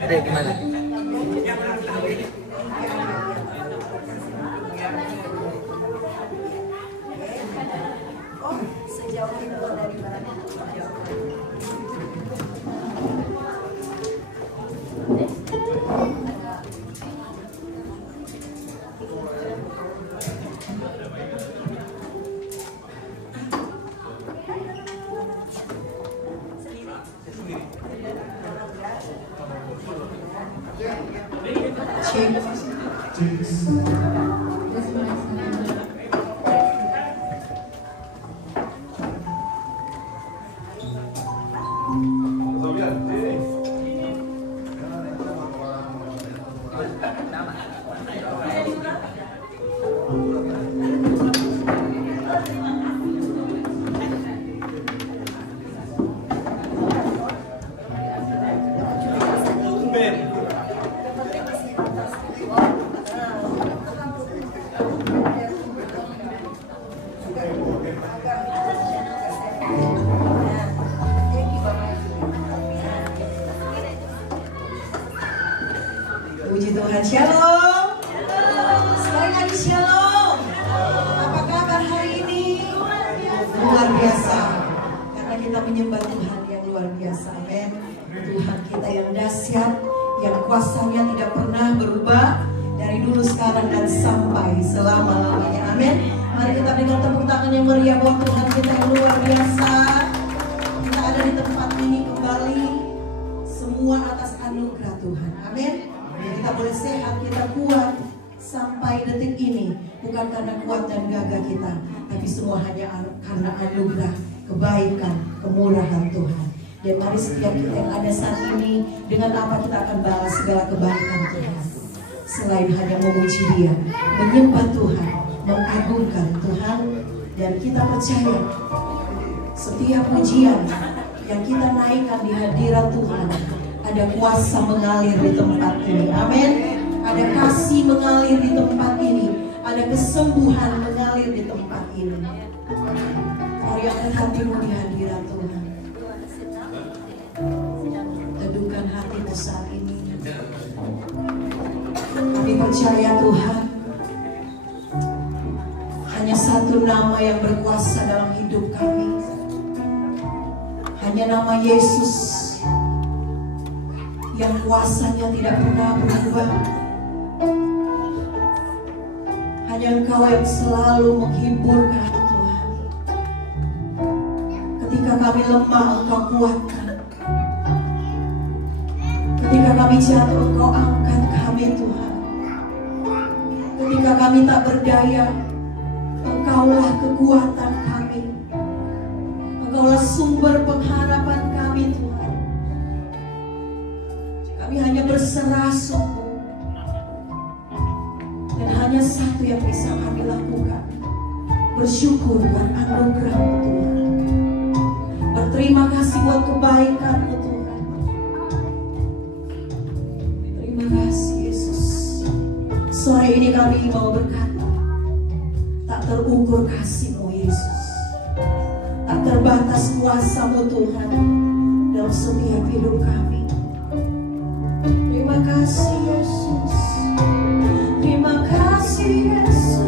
Ada gimana? Oh, sejauh itu dari mana? Puji Tuhan, shalom. Sekali lagi shalom. Apa kabar hari ini? Luar biasa. Karena kita menyembah Tuhan yang luar biasa. Amin. Tuhan kita yang dahsyat, yang kuasanya tidak pernah berubah dari dulu, sekarang, dan sampai selama-lamanya. Amin. Mari kita berikan tepuk tangan yang meriah buat Tuhan kita yang luar biasa. Kita ada di tempat ini kembali, semua atas anugerah Tuhan. Amin. Kita boleh sehat, kita kuat sampai detik ini, bukan karena kuat dan gagah kita, tapi semua hanya karena anugerah, kebaikan, kemurahan Tuhan. Dan mari setiap kita yang ada saat ini, dengan apa kita akan balas segala kebaikan Tuhan, selain hanya memuji Dia, menyembah Tuhan, mengagungkan Tuhan. Dan kita percaya setiap pujian yang kita naikkan di hadirat Tuhan, ada kuasa mengalir di tempat ini. Amin. Ada kasih mengalir di tempat ini. Ada kesembuhan mengalir di tempat ini. Mari angkat hatimu di hadirat Tuhan. Teduhkan hatimu saat ini. Kami percaya Tuhan, hanya satu nama yang berkuasa dalam hidup kami. Hanya nama Yesus, yang kuasanya tidak pernah berubah. Hanya Engkau yang selalu menghibur kami Tuhan. Ketika kami lemah, Engkau kuatkan. Ketika kami jatuh, Engkau angkat kami Tuhan. Ketika kami tak berdaya, Engkaulah kekuatan kami. Engkaulah sumber pengharapan kami Tuhan. Kami hanya berserah sungguh. Dan hanya satu yang bisa kami lakukan, bersyukur buat anugerah-Mu Tuhan. Berterima kasih buat kebaikan-Mu Tuhan. Terima kasih Yesus. Sore ini kami mau berkata, tak terukur kasih-Mu Yesus, tak terbatas kuasa-Mu Tuhan dalam setiap hidup kami. Terima kasih Yesus. Terima kasih Yesus.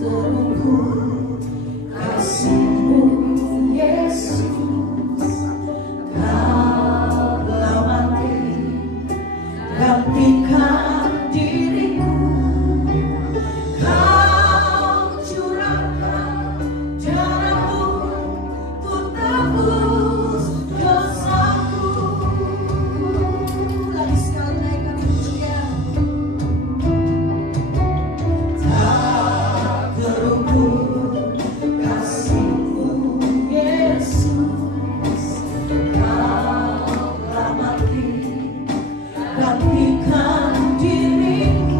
Terukur kasih-Mu Yesus. Kau telah mati gantikan diriku. Gantikan diriku.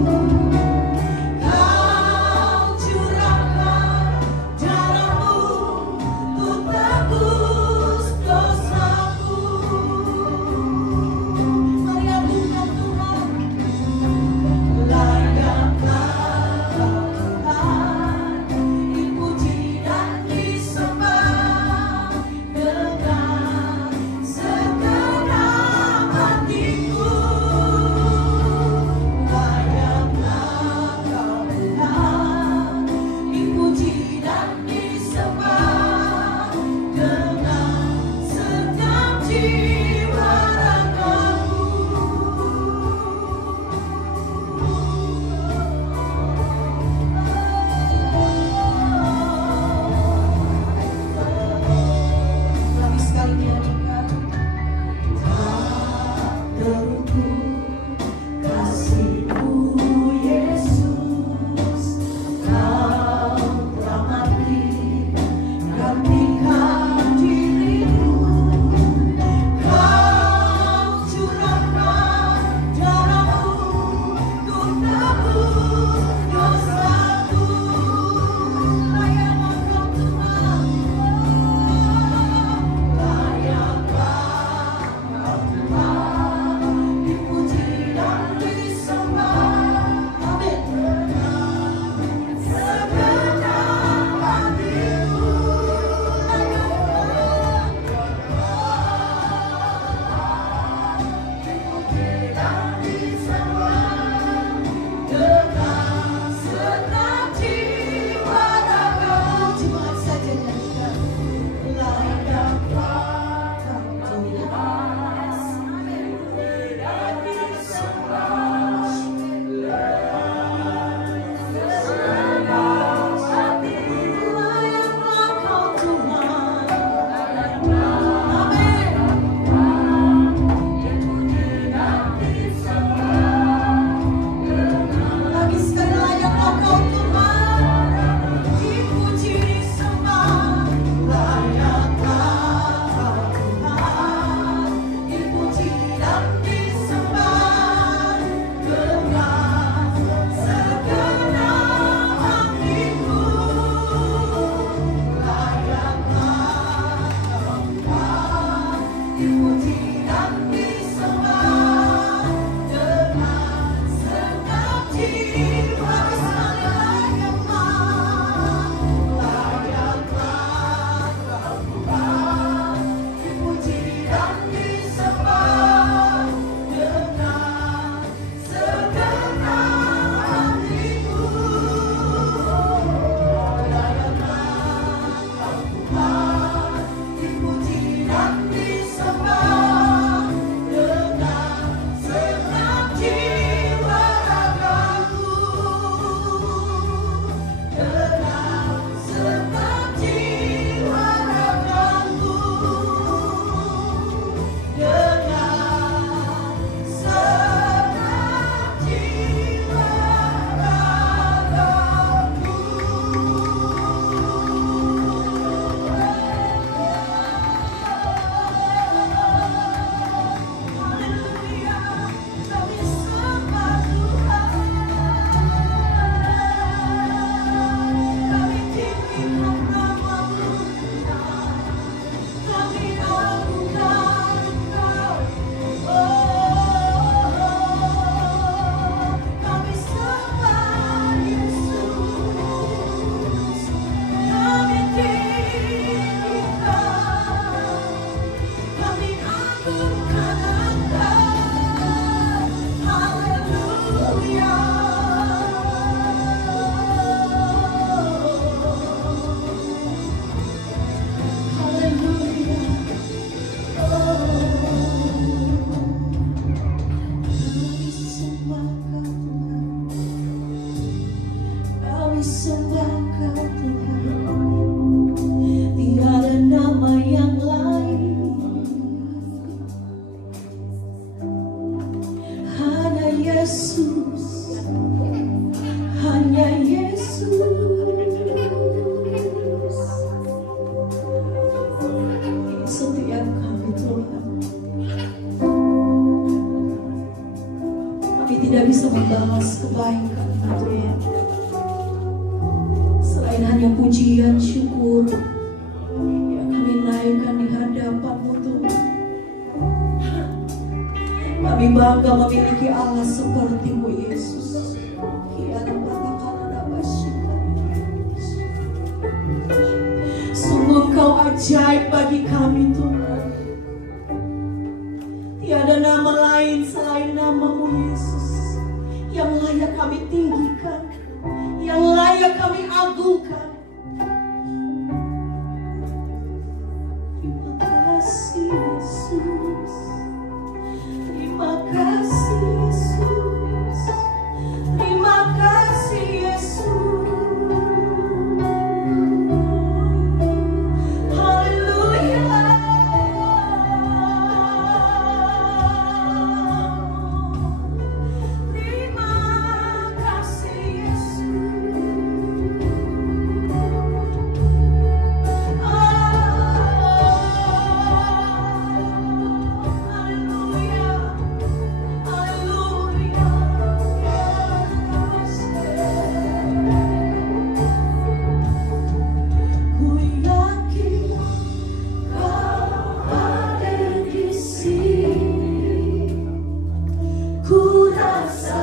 Yesus, hanya Yesus. Setiap kami Tuhan, kami tidak bisa membalas kebaikan Tuhan selain hanya pujian syukur yang kami naikkan di hadapan-Mu Tuhan. Kami bangga memiliki Allah seperti-Mu Yesus. Sungguh Engkau ajaib bagi kami Tuhan. Tiada nama lain selain nama-Mu Yesus yang layak kami tinggikan, yang layak kami agungkan. Terima kasih Yesus. Terima kasih Yesus. Terima kasih Yesus. Haleluya. Terima kasih Yesus. Ku rasa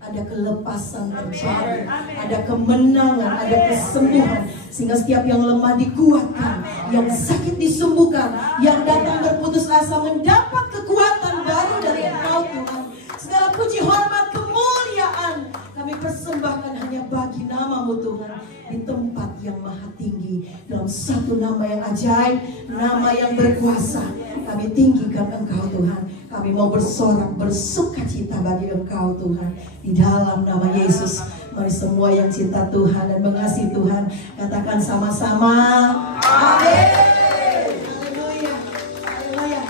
ada kelepasan terjadi, ada kemenangan, ada kesembuhan, sehingga setiap yang lemah dikuatkan, yang sakit disembuhkan, yang datang berputus asa mendapat kekuatan baru dari Engkau Tuhan. Segala puji, hormat, kemuliaan kami persembahkan hanya bagi nama-Mu Tuhan, di tempat yang maha tinggi, dalam satu nama yang ajaib, nama yang berkuasa. Kami tinggikan Engkau Tuhan. Kami mau bersorak, bersukacita bagi Engkau Tuhan, di dalam nama Yesus. Mari semua yang cinta Tuhan dan mengasihi Tuhan katakan sama-sama amin. Haleluya, haleluya.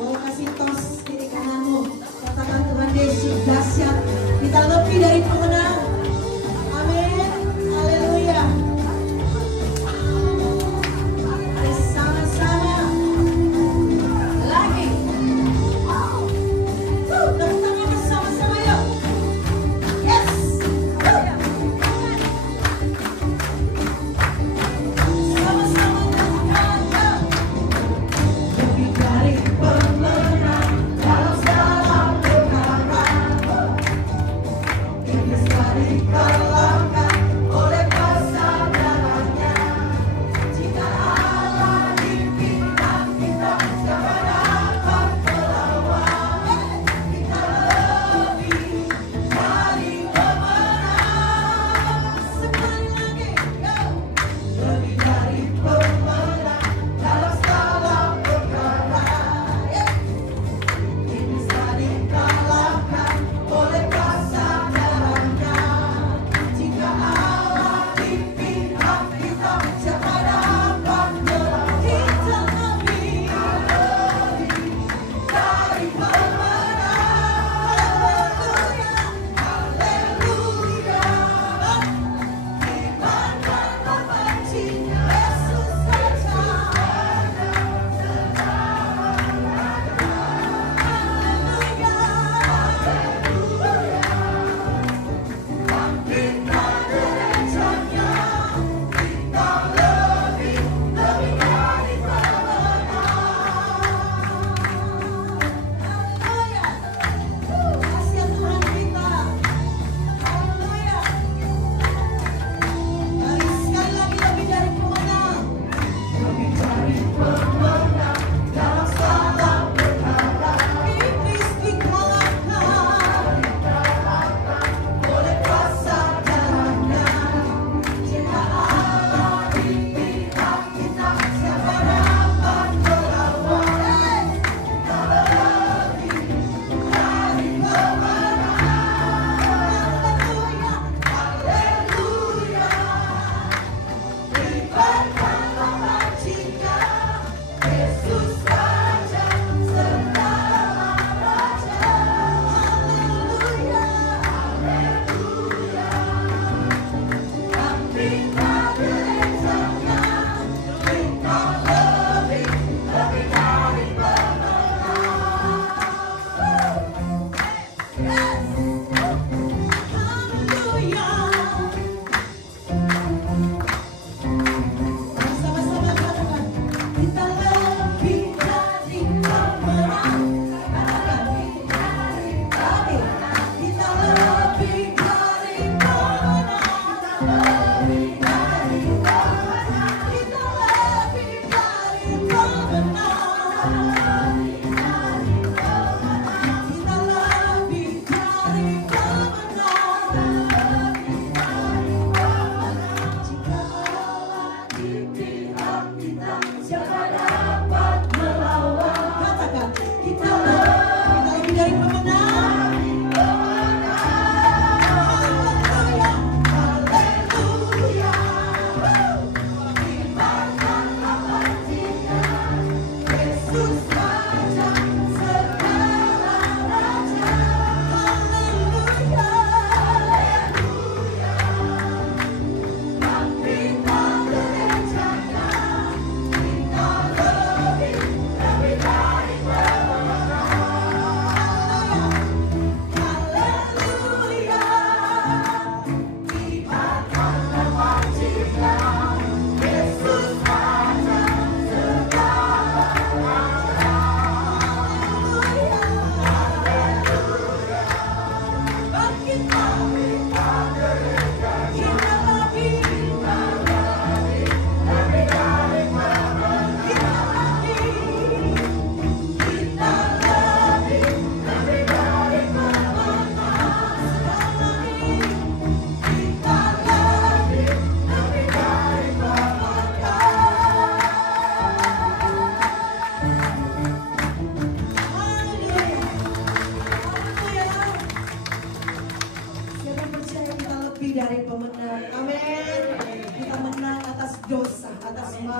Boleh kasih tos kiri kananmu, katakan Tuhan Yesus dahsyat, kita lebih dari pemenang. Amin, haleluya. Mari sama-sama lagi. Tepuk tangan bersama-sama yuk. Yes. Sama-sama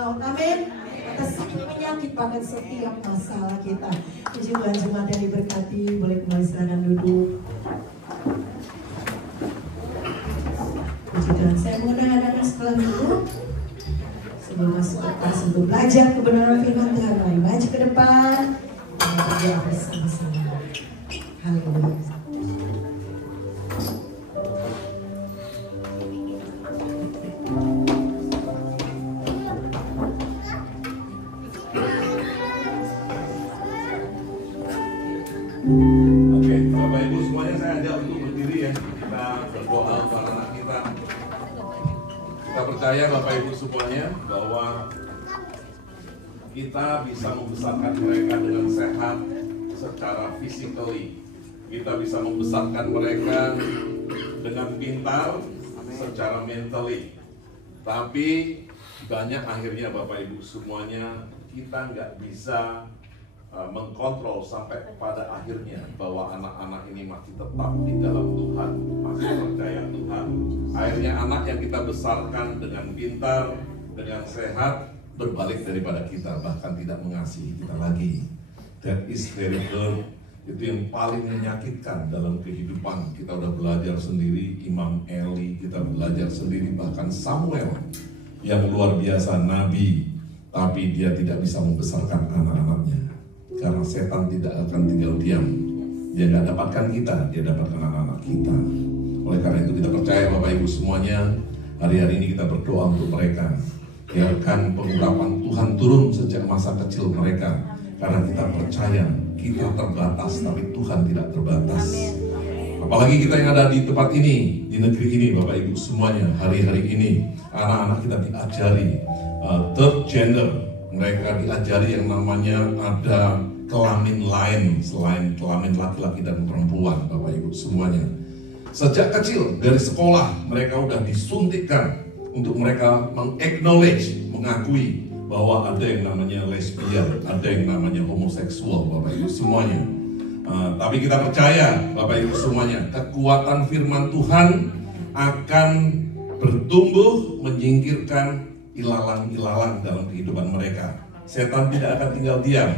maut. Amin. Atas penyakit bahkan setiap masalah kita. Puji Tuhan, jemaat yang diberkati, boleh kembali silakan duduk. Puji Tuhan, saya mengundang anak-anak sekolah minggu sebelum masuk ke kelas untuk belajar kebenaran firman Tuhan. Mari maju ke depan. Kita berdoa bersama-sama. Haleluya. Oke, Bapak Ibu semuanya saya ajak untuk berdiri ya. Kita berdoa untuk anak kita. Kita percaya Bapak Ibu semuanya bahwa kita bisa membesarkan mereka dengan sehat secara physically. Kita bisa membesarkan mereka dengan pintar secara mentally. Tapi banyak akhirnya Bapak Ibu semuanya kita nggak bisa mengkontrol sampai pada akhirnya bahwa anak-anak ini masih tetap di dalam Tuhan, masih percaya Tuhan. Akhirnya anak yang kita besarkan dengan pintar, dengan sehat, berbalik daripada kita, bahkan tidak mengasihi kita lagi. That is very good. Itu yang paling menyakitkan dalam kehidupan. Kita udah belajar sendiri, Imam Eli, kita belajar sendiri, bahkan Samuel yang luar biasa nabi, tapi dia tidak bisa membesarkan anak-anaknya. Karena setan tidak akan tinggal diam. Dia nggak dapatkan kita, dia dapatkan anak-anak kita. Oleh karena itu kita percaya Bapak Ibu semuanya, hari-hari ini kita berdoa untuk mereka. Biarkan pengurapan Tuhan turun sejak masa kecil mereka. Karena kita percaya kita terbatas, tapi Tuhan tidak terbatas. Apalagi kita yang ada di tempat ini, di negeri ini Bapak Ibu semuanya, hari-hari ini anak-anak kita diajari third gender. Mereka diajari yang namanya ada kelamin lain selain kelamin laki-laki dan perempuan, Bapak Ibu semuanya. Sejak kecil dari sekolah mereka udah disuntikkan untuk mereka mengaknowledge, mengakui bahwa ada yang namanya lesbian, ada yang namanya homoseksual, Bapak Ibu semuanya. Tapi kita percaya, Bapak Ibu semuanya, kekuatan firman Tuhan akan bertumbuh menyingkirkan ilalang-ilalang dalam kehidupan mereka. Setan tidak akan tinggal diam,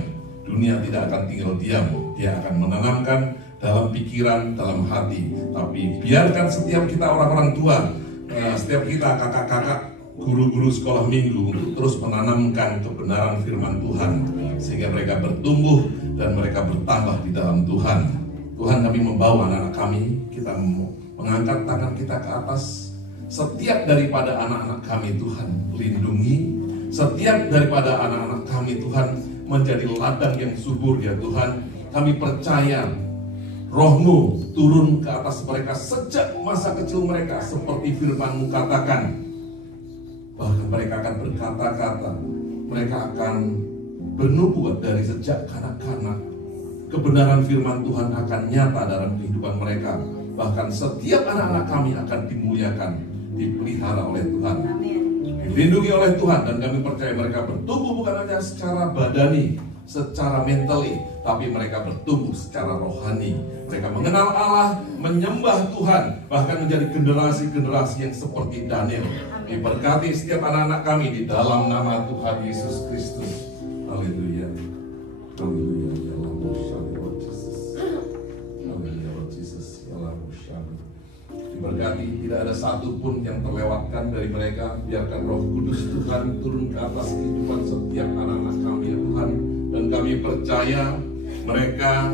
dunia tidak akan tinggal diam. Dia akan menanamkan dalam pikiran, dalam hati. Tapi biarkan setiap kita orang-orang tua, setiap kita kakak-kakak, guru-guru sekolah minggu untuk terus menanamkan kebenaran firman Tuhan, sehingga mereka bertumbuh dan mereka bertambah di dalam Tuhan. Tuhan, kami membawa anak-anak kami, kita mengangkat tangan kita ke atas. Setiap daripada anak-anak kami Tuhan lindungi. Setiap daripada anak-anak kami Tuhan menjadi ladang yang subur ya Tuhan. Kami percaya Roh-Mu turun ke atas mereka sejak masa kecil mereka, seperti firman-Mu katakan. Bahkan mereka akan berkata-kata, mereka akan bernubuat dari sejak kanak-kanak. Kebenaran firman Tuhan akan nyata dalam kehidupan mereka. Bahkan setiap anak-anak kami akan dimuliakan, dipelihara oleh Tuhan, dilindungi oleh Tuhan. Dan kami percaya mereka bertumbuh bukan hanya secara badani, secara mentally, tapi mereka bertumbuh secara rohani. Mereka mengenal Allah, menyembah Tuhan, bahkan menjadi generasi-generasi yang seperti Daniel. Diberkati setiap anak-anak kami di dalam nama Tuhan Yesus Kristus. Haleluya. Haleluya. Ya Allah, diberkati, tidak ada satupun yang terlewatkan dari mereka. Biarkan Roh Kudus Tuhan turun ke atas kehidupan setiap anak-anak kami ya Tuhan. Dan kami percaya mereka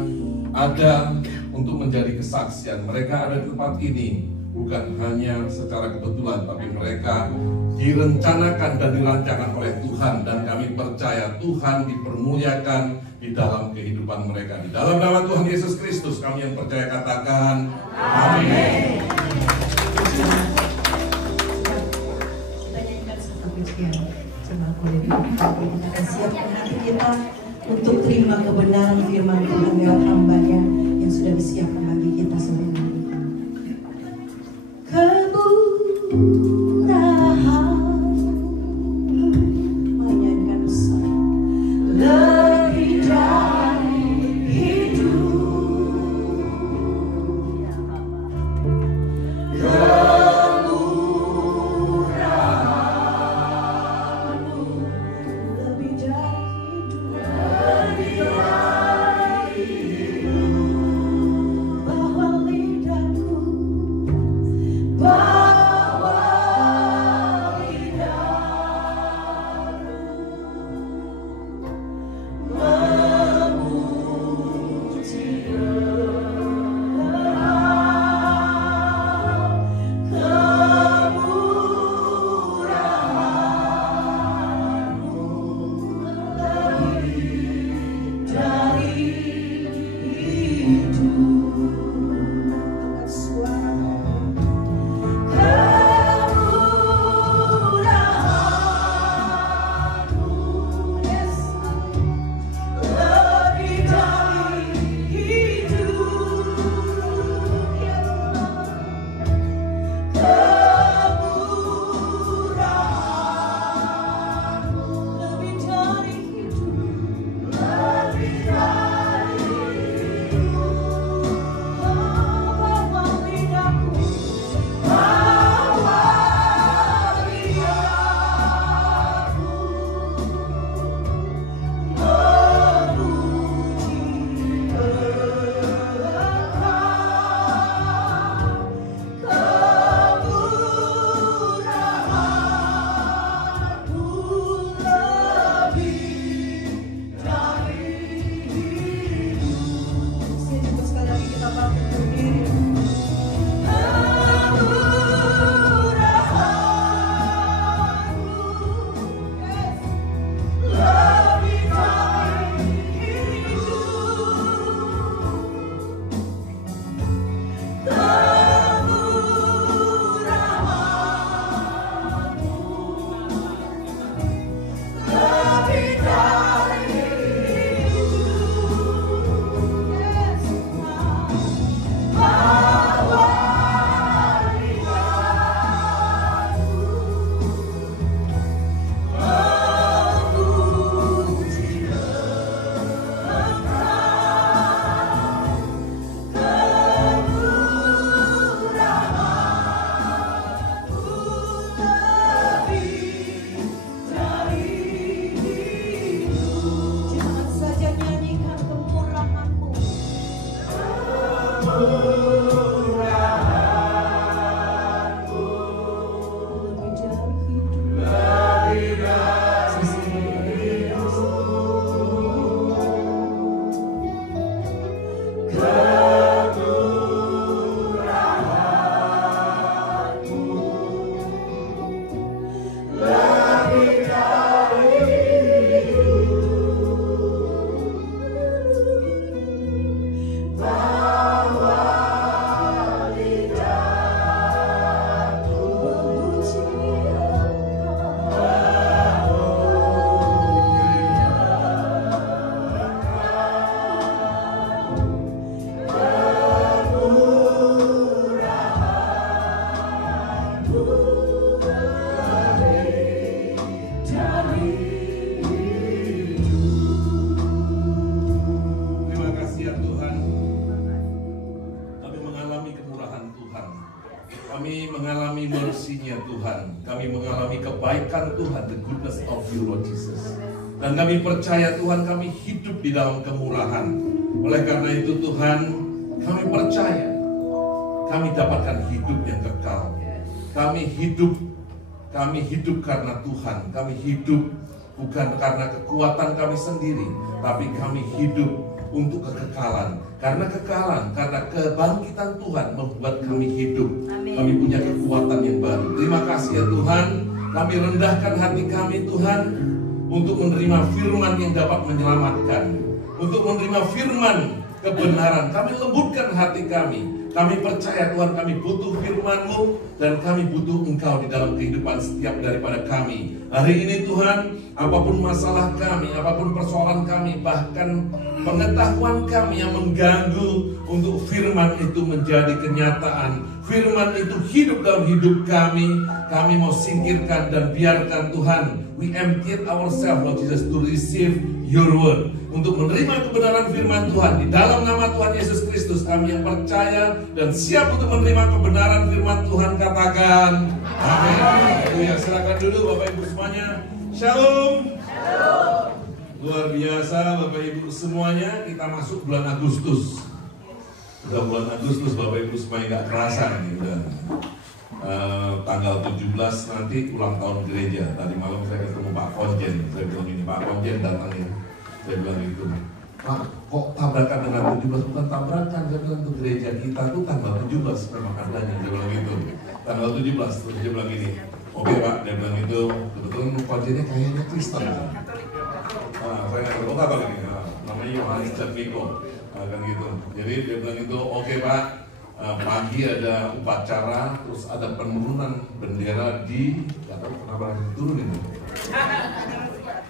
ada untuk menjadi kesaksian. Mereka ada di tempat ini bukan hanya secara kebetulan, tapi mereka direncanakan dan dirancangkan oleh Tuhan. Dan kami percaya Tuhan dipermuliakan di dalam kehidupan mereka. Di dalam nama Tuhan Yesus Kristus kami yang percaya katakan amin. Kita nyanyikan satu pujian. Coba boleh kita akan siapkan hati kita untuk terima kebenaran firman Tuhan lewat hamba-Nya yang sudah disiapkan bagi kita sore hari. Kemurahan menyanyikan besar lebih dari hidup. Kemurahan-Mu mengalami kebaikan Tuhan, the goodness of you Lord Jesus. Dan kami percaya Tuhan, kami hidup di dalam kemurahan. Oleh karena itu Tuhan, kami percaya kami dapatkan hidup yang kekal. Kami hidup karena Tuhan. Kami hidup bukan karena kekuatan kami sendiri, tapi kami hidup untuk kekekalan. Karena kebangkitan Tuhan membuat kami hidup. Kami punya kekuatan yang baru. Terima kasih ya Tuhan. Kami rendahkan hati kami Tuhan untuk menerima firman yang dapat menyelamatkan, untuk menerima firman kebenaran. Kami lembutkan hati kami. Kami percaya Tuhan, kami butuh firman-Mu dan kami butuh Engkau di dalam kehidupan setiap daripada kami. Hari ini Tuhan, apapun masalah kami, apapun persoalan kami, bahkan pengetahuan kami yang mengganggu untuk firman itu menjadi kenyataan, firman itu hidup dalam hidup kami mau singkirkan dan biarkan Tuhan, we empty ourselves Lord Jesus to receive your word, untuk menerima kebenaran firman Tuhan. Di dalam nama Tuhan Yesus Kristus kami yang percaya dan siap untuk menerima kebenaran firman Tuhan, katakan amin. Ya, silakan dulu Bapak Ibu semuanya. Shalom. Luar biasa Bapak Ibu semuanya, kita masuk bulan Agustus. Udah bulan Agustus Bapak Ibu semuanya, gak kerasa nih udah. Tanggal 17 nanti ulang tahun gereja. Tadi malam saya ketemu Pak Konjen. Saya bilang ini, Pak Konjen datang ya. Saya bilang gitu, Pak, kok tabrakan dengan 17? Bukan tabrakan, saya bilang tuh gereja kita tuh tanggal 17 memang adanya. Saya bilang gitu, tanggal 17. Terus dia bilang gini, oke Pak, dia bilang itu kebetulan Konjennya kayaknya Kristen. Saya nggak tahu apa ini, namanya Yohanes Jatmiko, kan gitu. Jadi dia bilang itu, oke Pak, pagi ada upacara, terus ada penurunan bendera di, nggak tahu kenapa harus diturunin.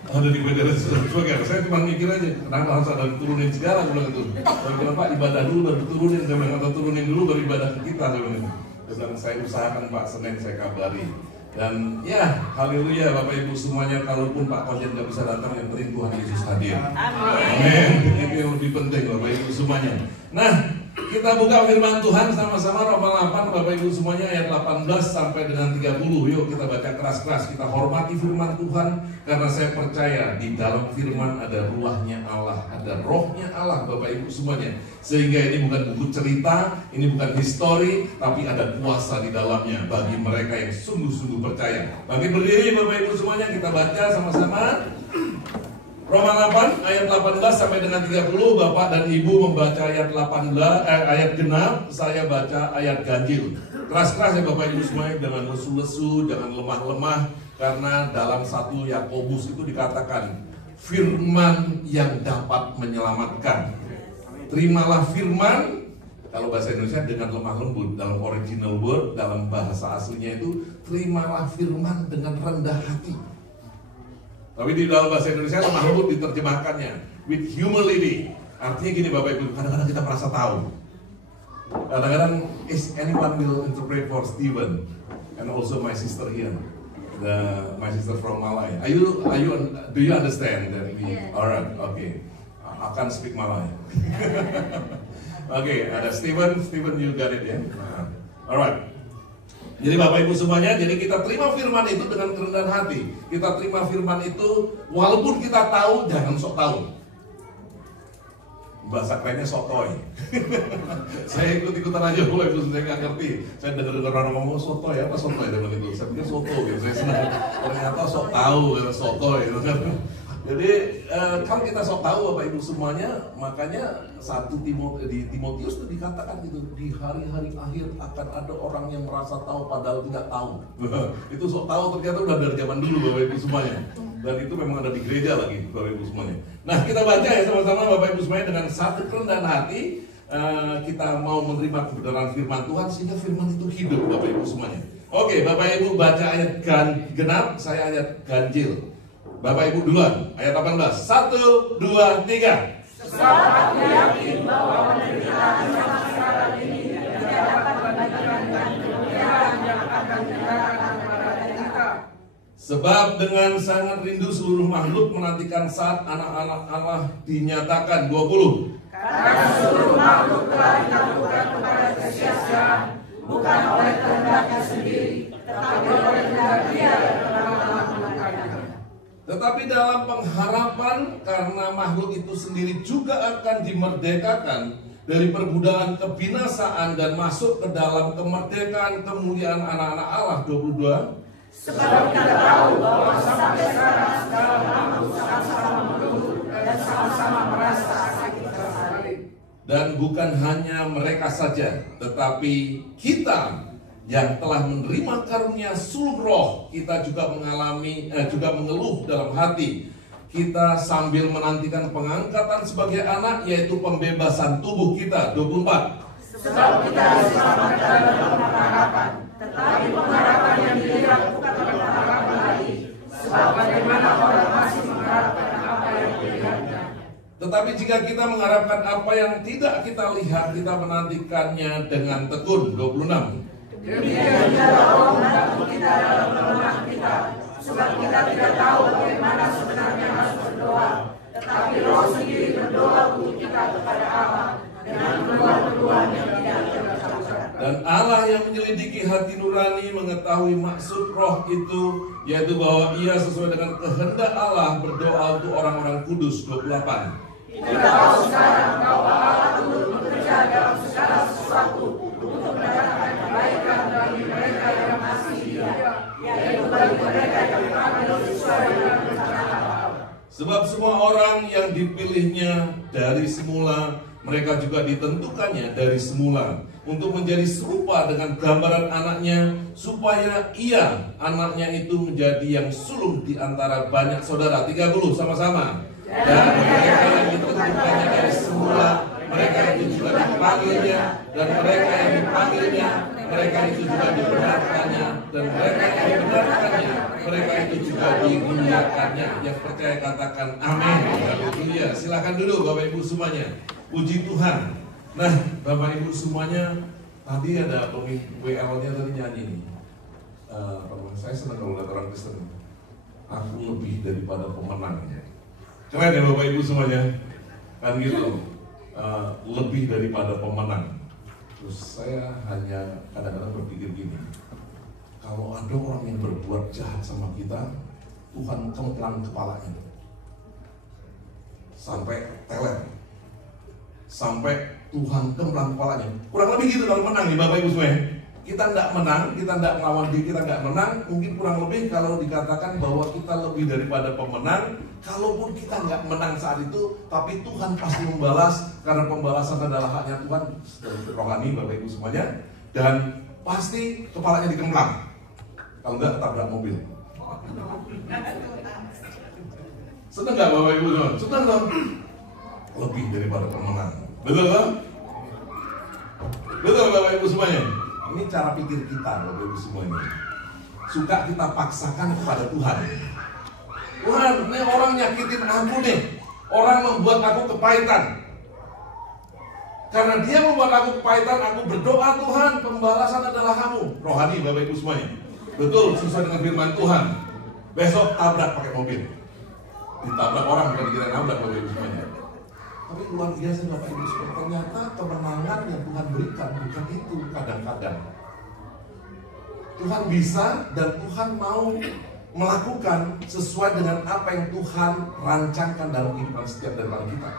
Ada di bendera sebagian. Saya cuma mikir aja, kenapa harus ada diturunin segala, bilang itu. Saya bilang Pak, ibadah dulu baru turunin, saya bilang atau turunin dulu baru ibadah ke kita, saya bilang itu. Dan saya usahakan Pak, Senin saya kabari. Dan ya, haleluya Bapak Ibu semuanya, kalaupun Pak Konjen nggak bisa datang, yang penting Tuhan Yesus hadir. Amin. Itu yang lebih penting Bapak Ibu semuanya. Nah, kita buka firman Tuhan sama-sama, Roma 8 Bapak Ibu semuanya, ayat 18 sampai dengan 30. Yuk kita baca keras-keras, kita hormati firman Tuhan, karena saya percaya di dalam firman ada ruahnya Allah, ada rohnya Allah Bapak Ibu semuanya. Sehingga ini bukan buku cerita, ini bukan histori, tapi ada kuasa di dalamnya bagi mereka yang sungguh-sungguh percaya. Bagi berdiri Bapak Ibu semuanya, kita baca sama-sama. Roma 8 ayat 18 sampai dengan 30. Bapak dan Ibu membaca ayat 18 ayat genap, saya baca ayat ganjil. Keras-keras ya Bapak Ibu semuanya, jangan lesu-lesu, jangan lemah-lemah, karena dalam 1 Yakobus itu dikatakan firman yang dapat menyelamatkan. Terimalah firman, kalau bahasa Indonesia dengan lemah lembut, dalam original word, dalam bahasa aslinya itu terimalah firman dengan rendah hati. Tapi di dalam bahasa Indonesia lemah lembut diterjemahkannya with humility. Artinya gini Bapak Ibu, kadang-kadang kita merasa tahu. Kadang-kadang, is anyone will interpret for Stephen and also my sister here, my sister from Malay. Do you understand that? Alright, okay. I can't speak Malay. Okay, ada Stephen, you got it ya. Alright. Jadi Bapak Ibu semuanya, jadi kita terima firman itu dengan kerendahan hati. Kita terima firman itu walaupun kita tahu, jangan sok tahu. Bahasa kerennya sotoy. Saya ikut-ikutan aja mulai, saya nggak ngerti. Saya dengar orang ngomong sotoy, apa sotoy dengan itu? Saya pikir soto gitu, saya senang. Ternyata sok tahu, sotoy gitu kan. Jadi kalau kita sok tahu Bapak Ibu semuanya, makanya di Timotius itu dikatakan gitu, di hari-hari akhir akan ada orang yang merasa tahu padahal tidak tahu. Itu sok tahu ternyata udah dari zaman dulu Bapak Ibu semuanya. Dan itu memang ada di gereja lagi Bapak Ibu semuanya. Nah kita baca ya sama-sama Bapak Ibu semuanya, dengan satu kerendahan hati kita mau menerima kebenaran firman Tuhan, sehingga firman itu hidup Bapak Ibu semuanya. Oke, Bapak Ibu baca ayat genap, saya ayat ganjil. Bapak Ibu duluan, ayat 18. 1, 2, 3. Sebab aku yakin bahwa penderitaan zaman sekarang ini tidak dapat membandingkan kemuliaan yang akan dinyatakan kepada kita. Sebab dengan sangat rindu seluruh makhluk menantikan saat anak-anak Allah dinyatakan. 20. Karena seluruh makhluk telah ditaklukkan kepada kesia-siaan, bukan oleh kehendaknya sendiri, tetapi oleh kehendak Dia Tetapi dalam pengharapan karena makhluk itu sendiri juga akan dimerdekakan dari perbudakan kebinasaan dan masuk ke dalam kemerdekaan kemuliaan anak-anak Allah. 22. Sebab kita tahu bahwa sampai sekarang segala makhluk sama-sama menunggu dan sama-sama merasa sakit tersalib. Dan bukan hanya mereka saja, tetapi kita yang telah menerima karunia sulung roh, kita juga juga mengeluh dalam hati. Kita sambil menantikan pengangkatan sebagai anak, yaitu pembebasan tubuh kita. 24. Sebab kita diselamatkan dalam pengharapan, tetapi pengharapan yang dilihat bukan pengharapan lagi. Sebab bagaimana orang masih mengharapkan apa yang dilihatnya. Tetapi jika kita mengharapkan apa yang tidak kita lihat, kita menantikannya dengan tekun. 26. Demikian juga Allah membantu kita dalam kelemahan kita, sebab kita tidak tahu bagaimana sebenarnya harus berdoa. Tetapi Roh sendiri berdoa untuk kita kepada Allah dengan kedua-keduaan yang tidak terucapkan. Dan Allah yang menyelidiki hati nurani mengetahui maksud roh itu, yaitu bahwa ia sesuai dengan kehendak Allah berdoa untuk orang-orang kudus. 28. Kita tahu sekarang bahwa Allah turut bekerja dalam segala sesuatu untuk mendatangkan kebaikan bagi mereka yang masih Dia, yaitu bagi mereka yang dipanggil sesuai dengan rencana Allah. Sebab semua orang yang dipilihnya dari semula, mereka juga ditentukannya dari semula untuk menjadi serupa dengan gambaran anaknya, supaya ia, anaknya itu menjadi yang sulung di antara banyak saudara. 30 sama-sama. Dan mereka yang ditentukannya dari semula, mereka itu juga dipanggilnya, dan mereka yang dipanggilnya, mereka itu juga dibenarkannya, dan mereka yang dibenarkannya, mereka itu juga dimuliakannya. Yang percaya katakan amin. Haleluya. Silakan dulu Bapak Ibu semuanya. Puji Tuhan. Nah, Bapak Ibu semuanya, tadi ada WL-nya tadi nyanyi nih. Saya senang kalau lihat orang Kristen. Aku lebih daripada pemenang. Keren ya Bapak Ibu semuanya. Kan gitu. Lebih daripada pemenang. Terus saya hanya kadang-kadang berpikir gini, kalau ada orang yang berbuat jahat sama kita, Tuhan kemplang kepalanya sampai teler, sampai Tuhan kemplang kepalanya. Kurang lebih gitu kalau menang nih Bapak Ibu semuanya. Kita tidak menang, kita tidak melawan diri, kita tidak menang. Mungkin kurang lebih kalau dikatakan bahwa kita lebih daripada pemenang. Kalaupun kita nggak menang saat itu, tapi Tuhan pasti membalas, karena pembalasan adalah haknya Tuhan. Rohani Bapak Ibu semuanya. Dan pasti kepalanya dikemplang. Kalau nggak tabrak mobil. Senang nggak Bapak Ibu? Senang dong. Lebih daripada pemenang. Betul kan? Betul Bapak Ibu semuanya. Ini cara pikir kita Bapak Ibu semuanya. Suka kita paksakan kepada Tuhan. Tuhan, ini orang nyakitin aku nih. Orang membuat aku kepahitan. Karena dia membuat aku kepahitan, aku berdoa Tuhan, pembalasan adalah kamu. Rohani Bapak Ibu semuanya. Betul, sesuai dengan firman Tuhan. Besok tabrak pakai mobil. Ditabrak orang, bukan dikira nabrak Bapak Ibu semuanya. Tapi luar biasa Bapak Ibu semuanya. Ternyata kemenangan yang Tuhan berikan bukan itu kadang-kadang. Tuhan bisa dan Tuhan mau melakukan sesuai dengan apa yang Tuhan rancangkan dalam kehidupan setiap dari kita.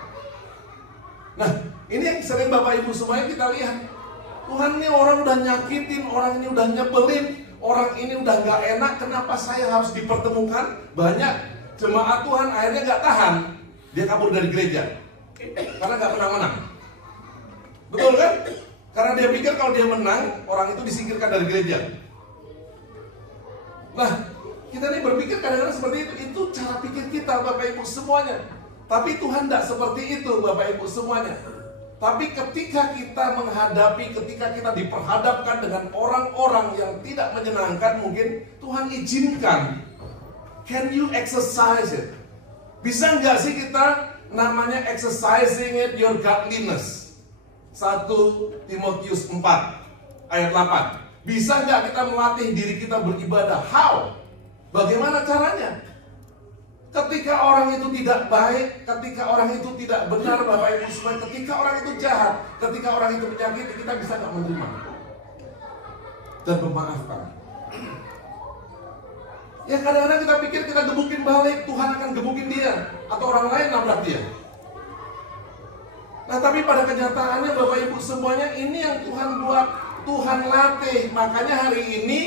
Nah, ini yang sering Bapak Ibu semuanya kita lihat. Tuhan, ini orang udah nyakitin, orang ini udah nyebelin, orang ini udah gak enak, kenapa saya harus dipertemukan? Banyak jemaat Tuhan akhirnya gak tahan, dia kabur dari gereja karena gak menang-menang. Betul kan? Karena dia pikir kalau dia menang, orang itu disingkirkan dari gereja. Nah, kita ini berpikir kadang-kadang seperti itu. Itu cara pikir kita Bapak Ibu semuanya. Tapi Tuhan tidak seperti itu Bapak Ibu semuanya. Tapi ketika kita menghadapi, ketika kita diperhadapkan dengan orang-orang yang tidak menyenangkan, mungkin Tuhan izinkan. Can you exercise it? Bisa nggak sih kita namanya exercising it your godliness? 1 Timotius 4 ayat 8. Bisa nggak kita melatih diri kita beribadah? How? Bagaimana caranya? Ketika orang itu tidak baik, ketika orang itu tidak benar, Bapak Ibu semua, ketika orang itu jahat, ketika orang itu menyakiti, kita bisa nggak menerima dan memaafkan. Ya kadang-kadang kita pikir kita gebukin balik, Tuhan akan gebukin dia, atau orang lain nabrak dia. Nah tapi pada kenyataannya Bapak Ibu semuanya, ini yang Tuhan buat, Tuhan latih. Makanya hari ini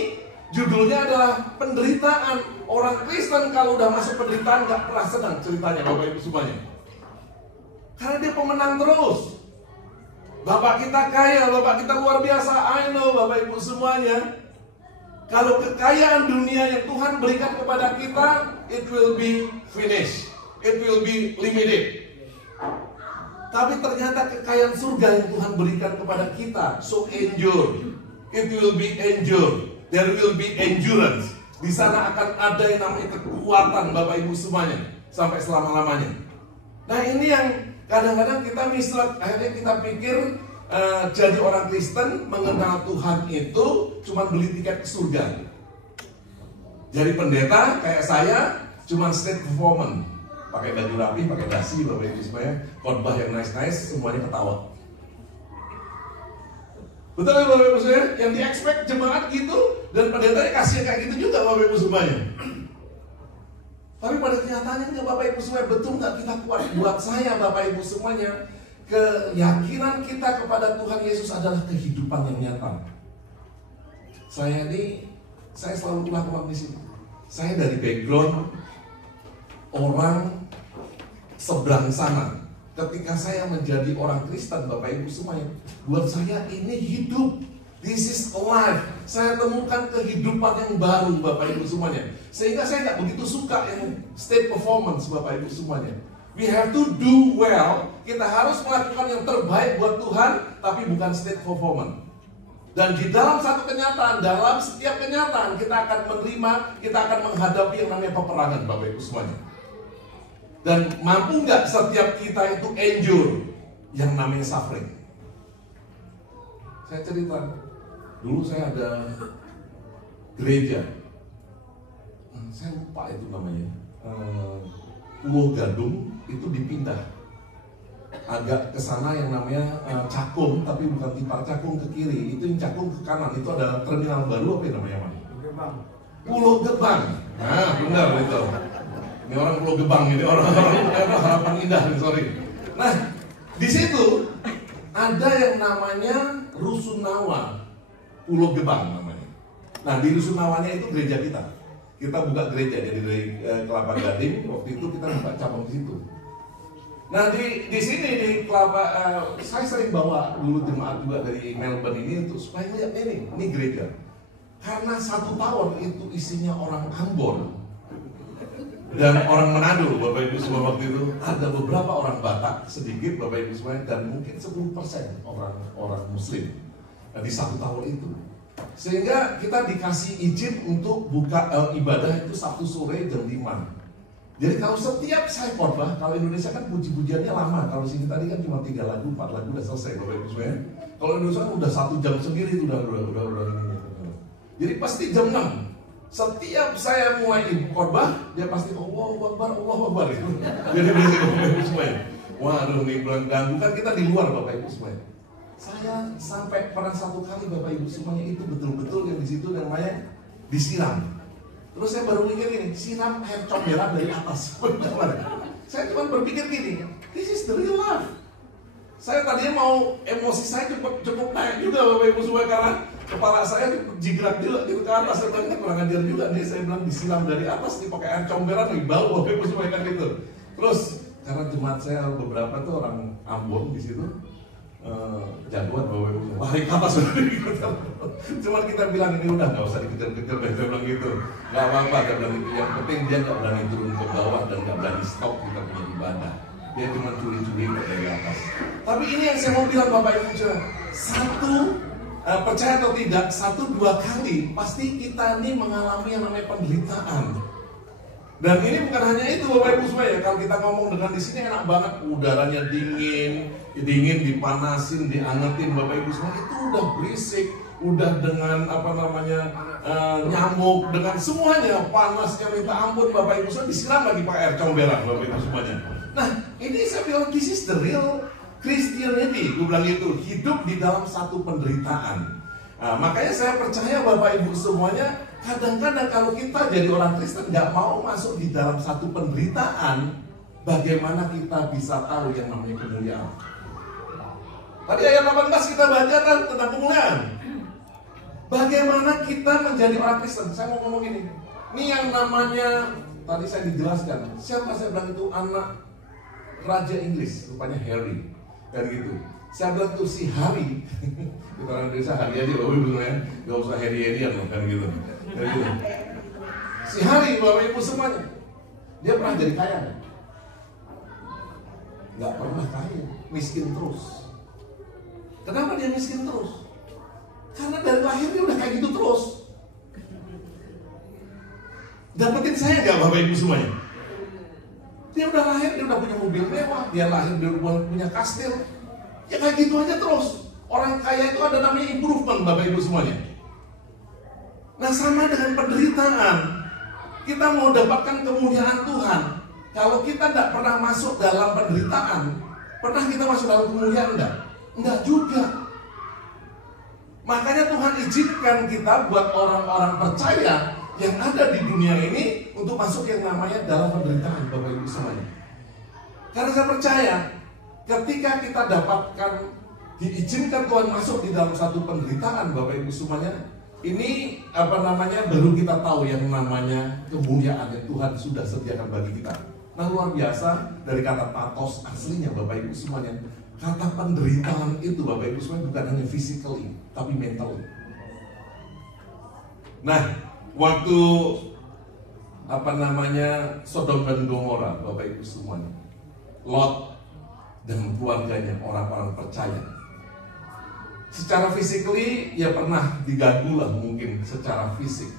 judulnya adalah penderitaan. Orang Kristen kalau udah masuk penderitaan gak pernah senang ceritanya Bapak Ibu semuanya. Karena dia pemenang terus. Bapak kita kaya, Bapak kita luar biasa. I know Bapak Ibu semuanya. Kalau kekayaan dunia yang Tuhan berikan kepada kita, it will be finished, it will be limited. Tapi ternyata kekayaan surga yang Tuhan berikan kepada kita, so endure, it will be endure, there will be endurance. Di sana akan ada yang namanya kekuatan Bapak Ibu semuanya sampai selama-lamanya. Nah ini yang kadang-kadang kita mislet, akhirnya kita pikir jadi orang Kristen mengenal Tuhan itu cuma beli tiket ke surga. Jadi pendeta kayak saya cuma state performance, pakai baju rapi, pakai dasi, Bapak Ibu semuanya, khotbah yang nice-nice, semuanya ketawa. Betul ya Bapak Ibu semuanya? Yang di-expect jemaat gitu, dan pendeta kasih kayak gitu juga Bapak Ibu semuanya. Tapi pada kenyataannya Bapak Ibu semuanya, betul nggak kita kuat? Buat saya Bapak Ibu semuanya, keyakinan kita kepada Tuhan Yesus adalah kehidupan yang nyata. Saya selalu ulang di sini. Saya dari background orang seberang sana. Ketika saya menjadi orang Kristen, Bapak Ibu semuanya, buat saya ini hidup. This is life. Saya temukan kehidupan yang baru, Bapak Ibu semuanya. Sehingga saya nggak begitu suka yang state performance, Bapak Ibu semuanya. We have to do well. Kita harus melakukan yang terbaik buat Tuhan, tapi bukan state performance. Dan di dalam satu kenyataan, dalam setiap kenyataan kita akan menerima, kita akan menghadapi yang namanya peperangan, Bapak Ibu semuanya. Dan mampu nggak setiap kita itu endure yang namanya suffering? Saya cerita, dulu saya ada gereja, saya lupa itu namanya, Pulau Gadung, itu dipindah agak ke sana yang namanya Cakung, tapi bukan Tipar Cakung ke kiri, itu yang Cakung ke kanan, itu ada terminal baru apa yang namanya Mas? Pulau Gebang. Nah benar itu. Ini orang Pulau Gebang, ini orang Harapan Indah, sorry. Nah di situ ada yang namanya Rusunawa, Pulau Gebang namanya. Nah di Rusunawanya itu gereja kita. Kita buka gereja, jadi dari Kelapa Gading waktu itu kita buka cabang di situ. Nah di sini di Kelapa, saya sering bawa dulu jemaat juga dari Melbourne ini untuk supaya lihat ini gereja. Karena satu tower itu isinya orang Ambon dan orang Manado, Bapak Ibu semua waktu itu. Ada beberapa orang Batak sedikit, Bapak Ibu semua, dan mungkin 10% orang Muslim. Nah, di satu tower itu. Sehingga kita dikasih izin untuk buka ibadah itu Sabtu sore jam 5. Jadi kalau setiap saya khotbah, kalau Indonesia kan puji-pujiannya lama. Kalau sini tadi kan cuma 3 lagu, 4 lagu udah selesai Bapak Ibu semua. Kalau Indonesia kan udah 1 jam sendiri itu udah ini. Jadi pasti jam 6. Setiap saya mulai khotbah, dia pasti Allahu Akbar, Allahu Akbar. Jadi begitu Bapak Ibu semua. Waduh nih bilang ganggu, kan kita di luar Bapak Ibu semua. Saya sampai pernah satu kali Bapak Ibu semuanya itu betul-betul yang di situ namanya disiram. Terus saya baru mikir ini, siram air comberan dari atas. Saya cuma berpikir gini, this is the real life. Saya tadinya mau emosi saya cukup naik juga Bapak Ibu semua, karena kepala saya jigrak juga gitu ke atas. Saya bilang kurang ajar juga nih, saya bilang disiram dari atas dipakai air comberan nih, bau Bapak Ibu semua kan gitu. Terus karena jemaat saya beberapa tuh orang Ambon di situ. Jagoan Bapak Ibu lari ke atas gitu. Cuman kita bilang ini udah nggak usah dikejar-kejar, saya bilang gitu, nggak apa-apa, saya bilang gitu. Yang penting dia nggak berani turun ke bawah dan nggak berani stop kita punya ibadah. Dia cuma curi-curi dari atas. Tapi ini yang saya mau bilang Bapak Ibu, percaya atau tidak, 1-2 kali pasti kita ini mengalami yang namanya penderitaan. Dan ini bukan hanya itu Bapak Ibu semua ya. Kalau kita ngomong dengan di sini enak banget, udaranya dingin dipanasin, diangetin Bapak Ibu semua, itu udah berisik, udah dengan nyamuk, dengan semuanya panasnya minta ampun Bapak Ibu semua, disiram lagi pakai air comberan Bapak Ibu semuanya. Nah ini saya bilang this is the real Christianity. Gue bilang itu hidup di dalam satu penderitaan. Nah, makanya saya percaya Bapak Ibu semuanya, kadang-kadang kalau kita jadi orang Kristen nggak mau masuk di dalam satu penderitaan, bagaimana kita bisa tahu yang namanya kemuliaan? Tadi ayat 18 kita baca kan tentang kemuliaan. Bagaimana kita menjadi orang Kristen? Saya mau ngomong ini. Ini yang namanya, tadi saya dijelaskan, siapa saya bilang itu anak Raja Inggris, rupanya Harry. Kan gitu. Saya bilang itu si Harry. Kita orang Indonesia Harry aja Bapak Ibu ya. Gak usah Harry-Harryan loh kan gitu. Kan gitu. Si Harry Bapak Ibu semuanya, dia pernah jadi kaya kan? Gak pernah kaya, miskin terus. Kenapa dia miskin terus? Karena dari lahir dia udah kayak gitu terus. Dapetin saya gak Bapak Ibu semuanya? Dia udah lahir, dia udah punya mobil mewah, dia lahir, dia udah punya kastil. Ya kayak gitu aja terus. Orang kaya itu ada namanya improvement Bapak Ibu semuanya. Nah sama dengan penderitaan. Kita mau dapatkan kemuliaan Tuhan. Kalau kita tidak pernah masuk dalam penderitaan, pernah kita masuk dalam kemuliaan enggak? Enggak juga. Makanya Tuhan izinkan kita buat orang-orang percaya yang ada di dunia ini untuk masuk yang namanya dalam penderitaan Bapak Ibu semuanya. Karena saya percaya ketika kita dapatkan, diizinkan Tuhan masuk di dalam satu penderitaan Bapak Ibu semuanya, ini baru kita tahu yang namanya kemuliaan yang Tuhan sudah sediakan bagi kita. Nah luar biasa, dari kata pathos aslinya Bapak Ibu semuanya, kata penderitaan itu Bapak Ibu semuanya bukan hanya physically, tapi mentally. Nah, waktu Sodom dan Gomora Bapak Ibu semuanya, Lot dan keluarganya orang-orang percaya. Secara physically ya pernah diganggu lah mungkin secara fisik.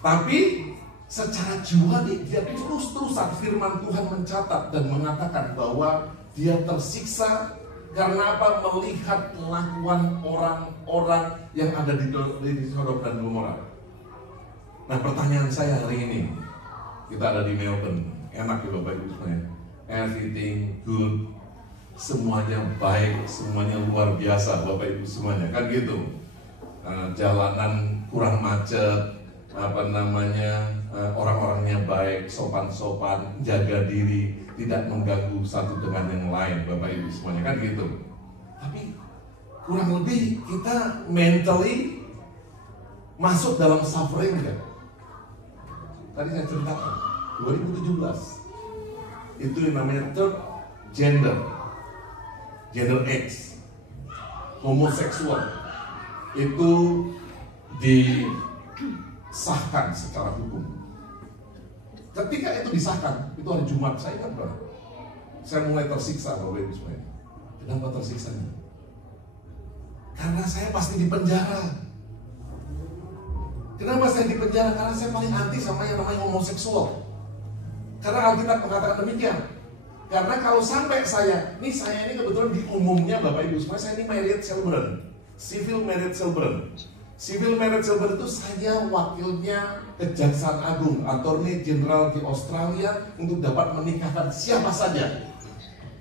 Tapi secara jiwa dia terus-terusan firman Tuhan mencatat dan mengatakan bahwa dia tersiksa karena apa? Melihat kelakuan orang-orang yang ada di Sodom dan Gomora. Nah pertanyaan saya hari ini, kita ada di Melbourne, enak ya Bapak Ibu semuanya, everything good, semuanya baik, semuanya luar biasa Bapak Ibu semuanya, kan gitu. Jalanan kurang macet, orang-orangnya baik, sopan-sopan, jaga diri, tidak mengganggu satu dengan yang lain Bapak Ibu semuanya, kan gitu. Tapi kurang lebih kita mentally masuk dalam suffering kan? Tadi saya ceritakan 2017 itu yang namanya third gender X, homoseksual itu disahkan secara hukum. Ketika itu disahkan, itu hari Jumat, saya ingat banget, saya mulai tersiksa Bapak Ibu semuanya. Kenapa tersiksanya? Karena saya pasti di penjara. Kenapa saya di penjara? Karena saya paling anti sama yang namanya homoseksual. Karena Alkitab mengatakan demikian. Karena kalau sampai saya ini kebetulan di umumnya Bapak Ibu semua, saya ini married celebrant, civil married celebrant. Civil married celebrant itu saya wakilnya Kejaksaan Agung, Attorney General di Australia untuk dapat menikahkan siapa saja,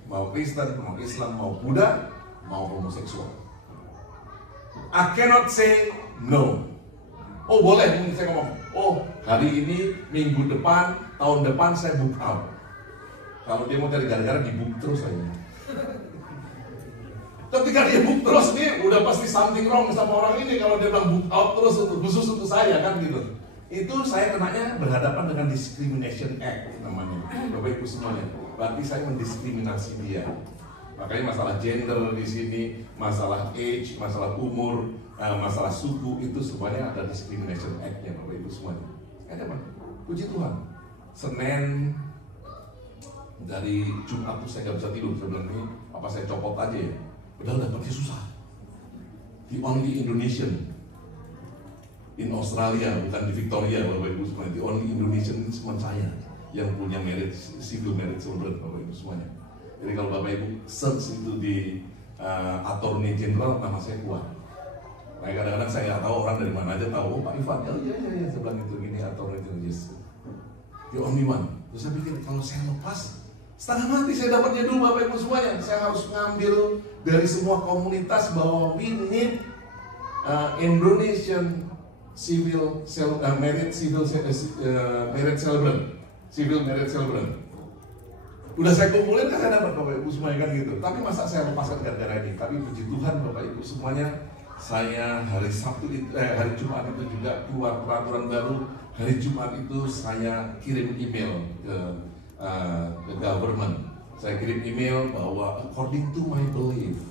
mau Kristen, mau Islam, mau Buddha, mau homoseksual. I cannot say no. Oh boleh, mungkin saya ngomong, oh hari ini, minggu depan, tahun depan saya book out. Kalau dia mau cari gara-gara, di book terus aja. Ketika dia book terus, nih udah pasti something wrong sama orang ini. Kalau dia bilang book out terus, khusus untuk saya kan gitu. Itu saya kenanya berhadapan dengan Discrimination Act namanya, Bapak Ibu semuanya. Berarti saya mendiskriminasi dia. Makanya masalah gender di sini, masalah age, masalah umur, masalah suku, itu semuanya ada Discrimination Act-nya Bapak Ibu semuanya. Ada Pak, puji Tuhan. Senin dari Jumat tuh saya gak bisa tidur. Saya bilang ini apa saya copot aja ya. Udah dapetnya susah. The only Indonesian in Australia, bukan di Victoria Bapak Ibu semuanya. The only Indonesian ini cuma saya yang punya merit, civil merit children Bapak Ibu semuanya. Jadi kalau Bapak Ibu search itu di Attorney General, nama saya kuat. Nah kadang-kadang saya nggak tahu orang dari mana aja tahu, oh Pak Ivan, oh iya sebelah itu gini Attorney General, yes. The only one. Terus saya pikir kalau saya lepas, setengah mati saya dapatnya dulu Bapak Ibu semuanya. Saya harus ngambil dari semua komunitas bahwa we need Indonesian marriage celebrant. Udah saya kumpulin kan saya dapat Bapak Ibu semuanya kan gitu. Tapi masa saya lepaskan gara-gara ini? Tapi puji Tuhan Bapak Ibu semuanya, saya hari Jumat itu juga keluar peraturan baru. Hari Jumat itu saya kirim email ke government. Saya kirim email bahwa according to my belief,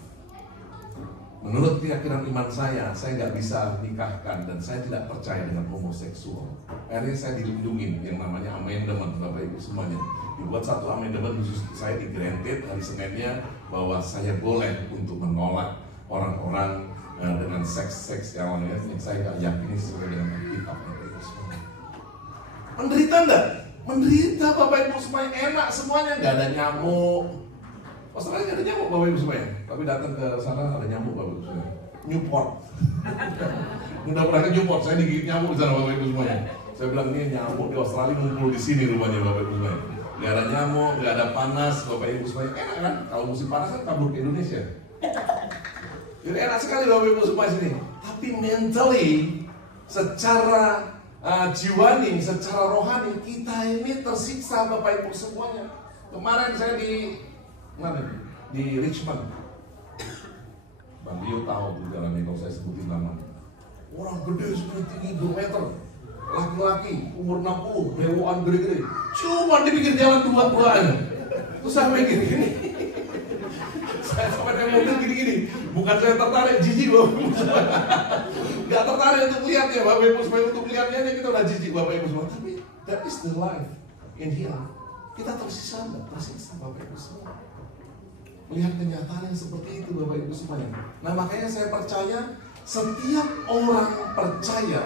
menurut keyakinan iman saya nggak bisa nikahkan dan saya tidak percaya dengan homoseksual. Akhirnya saya dilindungi yang namanya amendement Bapak Ibu semuanya. Dibuat satu amendement khusus saya di granted hari Seninnya bahwa saya boleh untuk menolak orang-orang dengan seks yang lainnya yang saya nggak yakini sesuai dengan Alkitab Bapak Ibu semuanya. Menderita enggak? Menderita Bapak Ibu semuanya, enak semuanya, nggak ada nyamuk. Australia nggak ada nyamuk Bapak Ibu semuanya, tapi datang ke sana ada nyamuk Bapak Ibu semuanya. Newport, udah pernah ke Newport, saya digigit nyamuk di sana Bapak Ibu semuanya. Saya bilang ini nyamuk di Australia ngumpul di sini rumahnya Bapak Ibu semuanya. Nggak ada nyamuk, nggak ada panas Bapak Ibu semuanya, enak kan? Kalau musim panas kan kabur ke Indonesia. Jadi enak sekali Bapak Ibu semua sini. Tapi mentally, secara jiwani, secara rohani kita ini tersiksa Bapak Ibu semuanya. Kemarin saya di Richmond, Bang Dio tahu di jalan ini kalau saya sebutin nama. Orang gede segini tinggi 2 meter, laki-laki umur 60, bewaan gede-gede, cuma di pinggir jalan dua-duaan. Terus saya mikir gini, saya sampai naik mobil gini-gini, bukan saya tertarik, jijik loh. Gak tertarik untuk lihat ya Bapak Ibu semua, untuk lihatnya kita udah jijik Bapak Ibu semua. Tapi that is the life in here. Kita tersiksa Bapak Ibu semua. Melihat kenyataan yang seperti itu Bapak Ibu semuanya. Nah makanya saya percaya setiap orang percaya,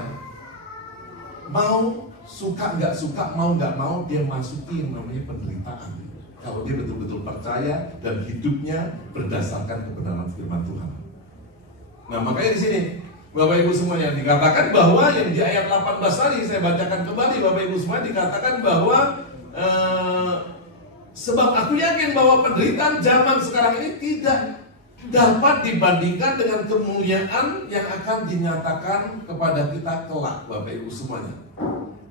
mau suka nggak suka, mau nggak mau, dia masukin namanya penderitaan. Kalau dia betul-betul percaya dan hidupnya berdasarkan kebenaran firman Tuhan. Nah makanya di sini Bapak Ibu semuanya dikatakan bahwa yang di ayat 18 tadi saya bacakan kembali Bapak Ibu semua, dikatakan bahwa sebab aku yakin bahwa penderitaan zaman sekarang ini tidak dapat dibandingkan dengan kemuliaan yang akan dinyatakan kepada kita kelak Bapak Ibu semuanya.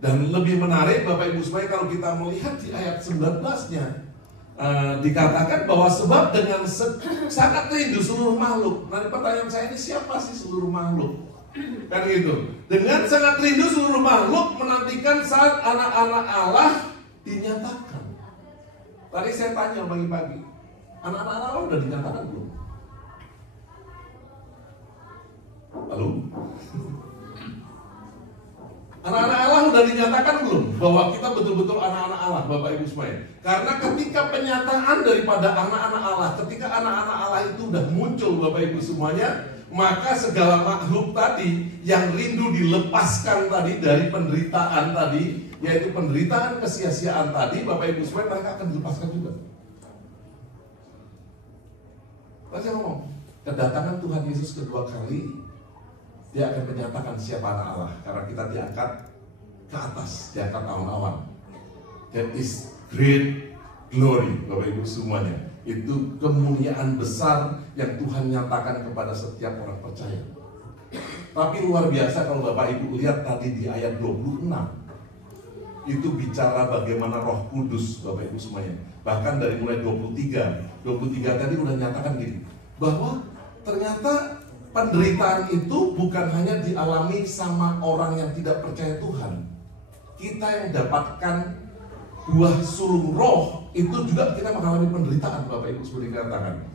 Dan lebih menarik Bapak Ibu semuanya kalau kita melihat di ayat 19-nya dikatakan bahwa sebab dengan sangat rindu seluruh makhluk. Nah pertanyaan saya ini, siapa sih seluruh makhluk? Kan gitu. Dengan sangat rindu seluruh makhluk menantikan saat anak-anak Allah dinyatakan. Tadi saya tanya pagi-pagi, anak-anak Allah udah dinyatakan belum? Halo? Anak-anak Allah udah dinyatakan belum? Bahwa kita betul-betul anak-anak Allah Bapak Ibu semuanya. Karena ketika penyataan daripada anak-anak Allah, ketika anak-anak Allah itu udah muncul Bapak Ibu semuanya, maka segala makhluk tadi yang rindu dilepaskan tadi dari penderitaan tadi, yaitu penderitaan kesia-siaan tadi, Bapak Ibu semuanya, mereka akan dilepaskan juga. Tadi saya ngomong, kedatangan Tuhan Yesus kedua kali, dia akan menyatakan siapa anak Allah, karena kita diangkat ke atas, diangkat awan-awan. That is great glory Bapak Ibu semuanya. Itu kemuliaan besar yang Tuhan nyatakan kepada setiap orang percaya. Tapi luar biasa kalau Bapak Ibu lihat tadi di ayat 26, itu bicara bagaimana Roh Kudus Bapak Ibu semuanya. Bahkan dari mulai 23 tadi udah nyatakan gini, bahwa ternyata penderitaan itu bukan hanya dialami sama orang yang tidak percaya Tuhan. Kita yang dapatkan buah sulung roh itu juga kita mengalami penderitaan Bapak Ibu seperti dikatakan.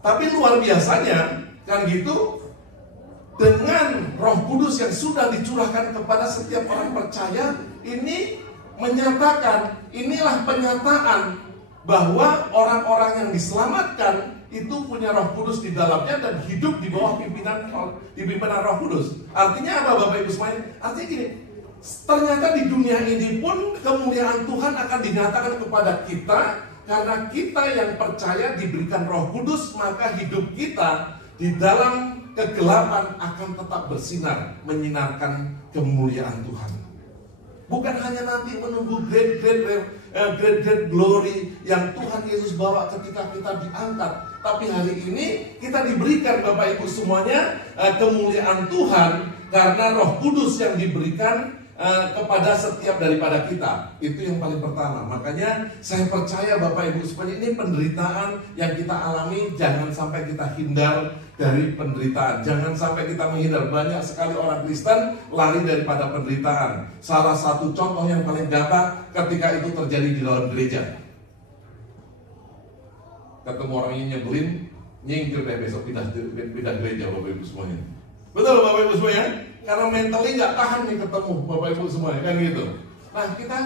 Tapi luar biasanya kan gitu, dengan Roh Kudus yang sudah dicurahkan kepada setiap orang percaya, ini menyatakan, inilah penyataan bahwa orang-orang yang diselamatkan itu punya Roh Kudus di dalamnya dan hidup di bawah pimpinan Roh Kudus. Artinya apa Bapak Ibu semuanya? Artinya gini, ternyata di dunia ini pun kemuliaan Tuhan akan dinyatakan kepada kita, karena kita yang percaya diberikan Roh Kudus, maka hidup kita di dalam kegelapan akan tetap bersinar, menyinarkan kemuliaan Tuhan. Bukan hanya nanti menunggu great glory yang Tuhan Yesus bawa ketika kita diangkat, tapi hari ini kita diberikan Bapak Ibu semuanya kemuliaan Tuhan Karena Roh Kudus yang diberikan kepada setiap daripada kita. Itu yang paling pertama. Makanya saya percaya Bapak Ibu semuanya, ini penderitaan yang kita alami, jangan sampai kita hindar dari penderitaan. Jangan sampai kita menghindar. Banyak sekali orang Kristen lari daripada penderitaan. Salah satu contoh yang paling gampang ketika itu terjadi di dalam gereja. Ketemu orang yang nyebelin, nyingkir deh besok pindah gereja Bapak Ibu semuanya. Betul Bapak Ibu semuanya? Karena mentally nggak tahan nih ketemu Bapak Ibu semuanya, kan gitu. Nah kita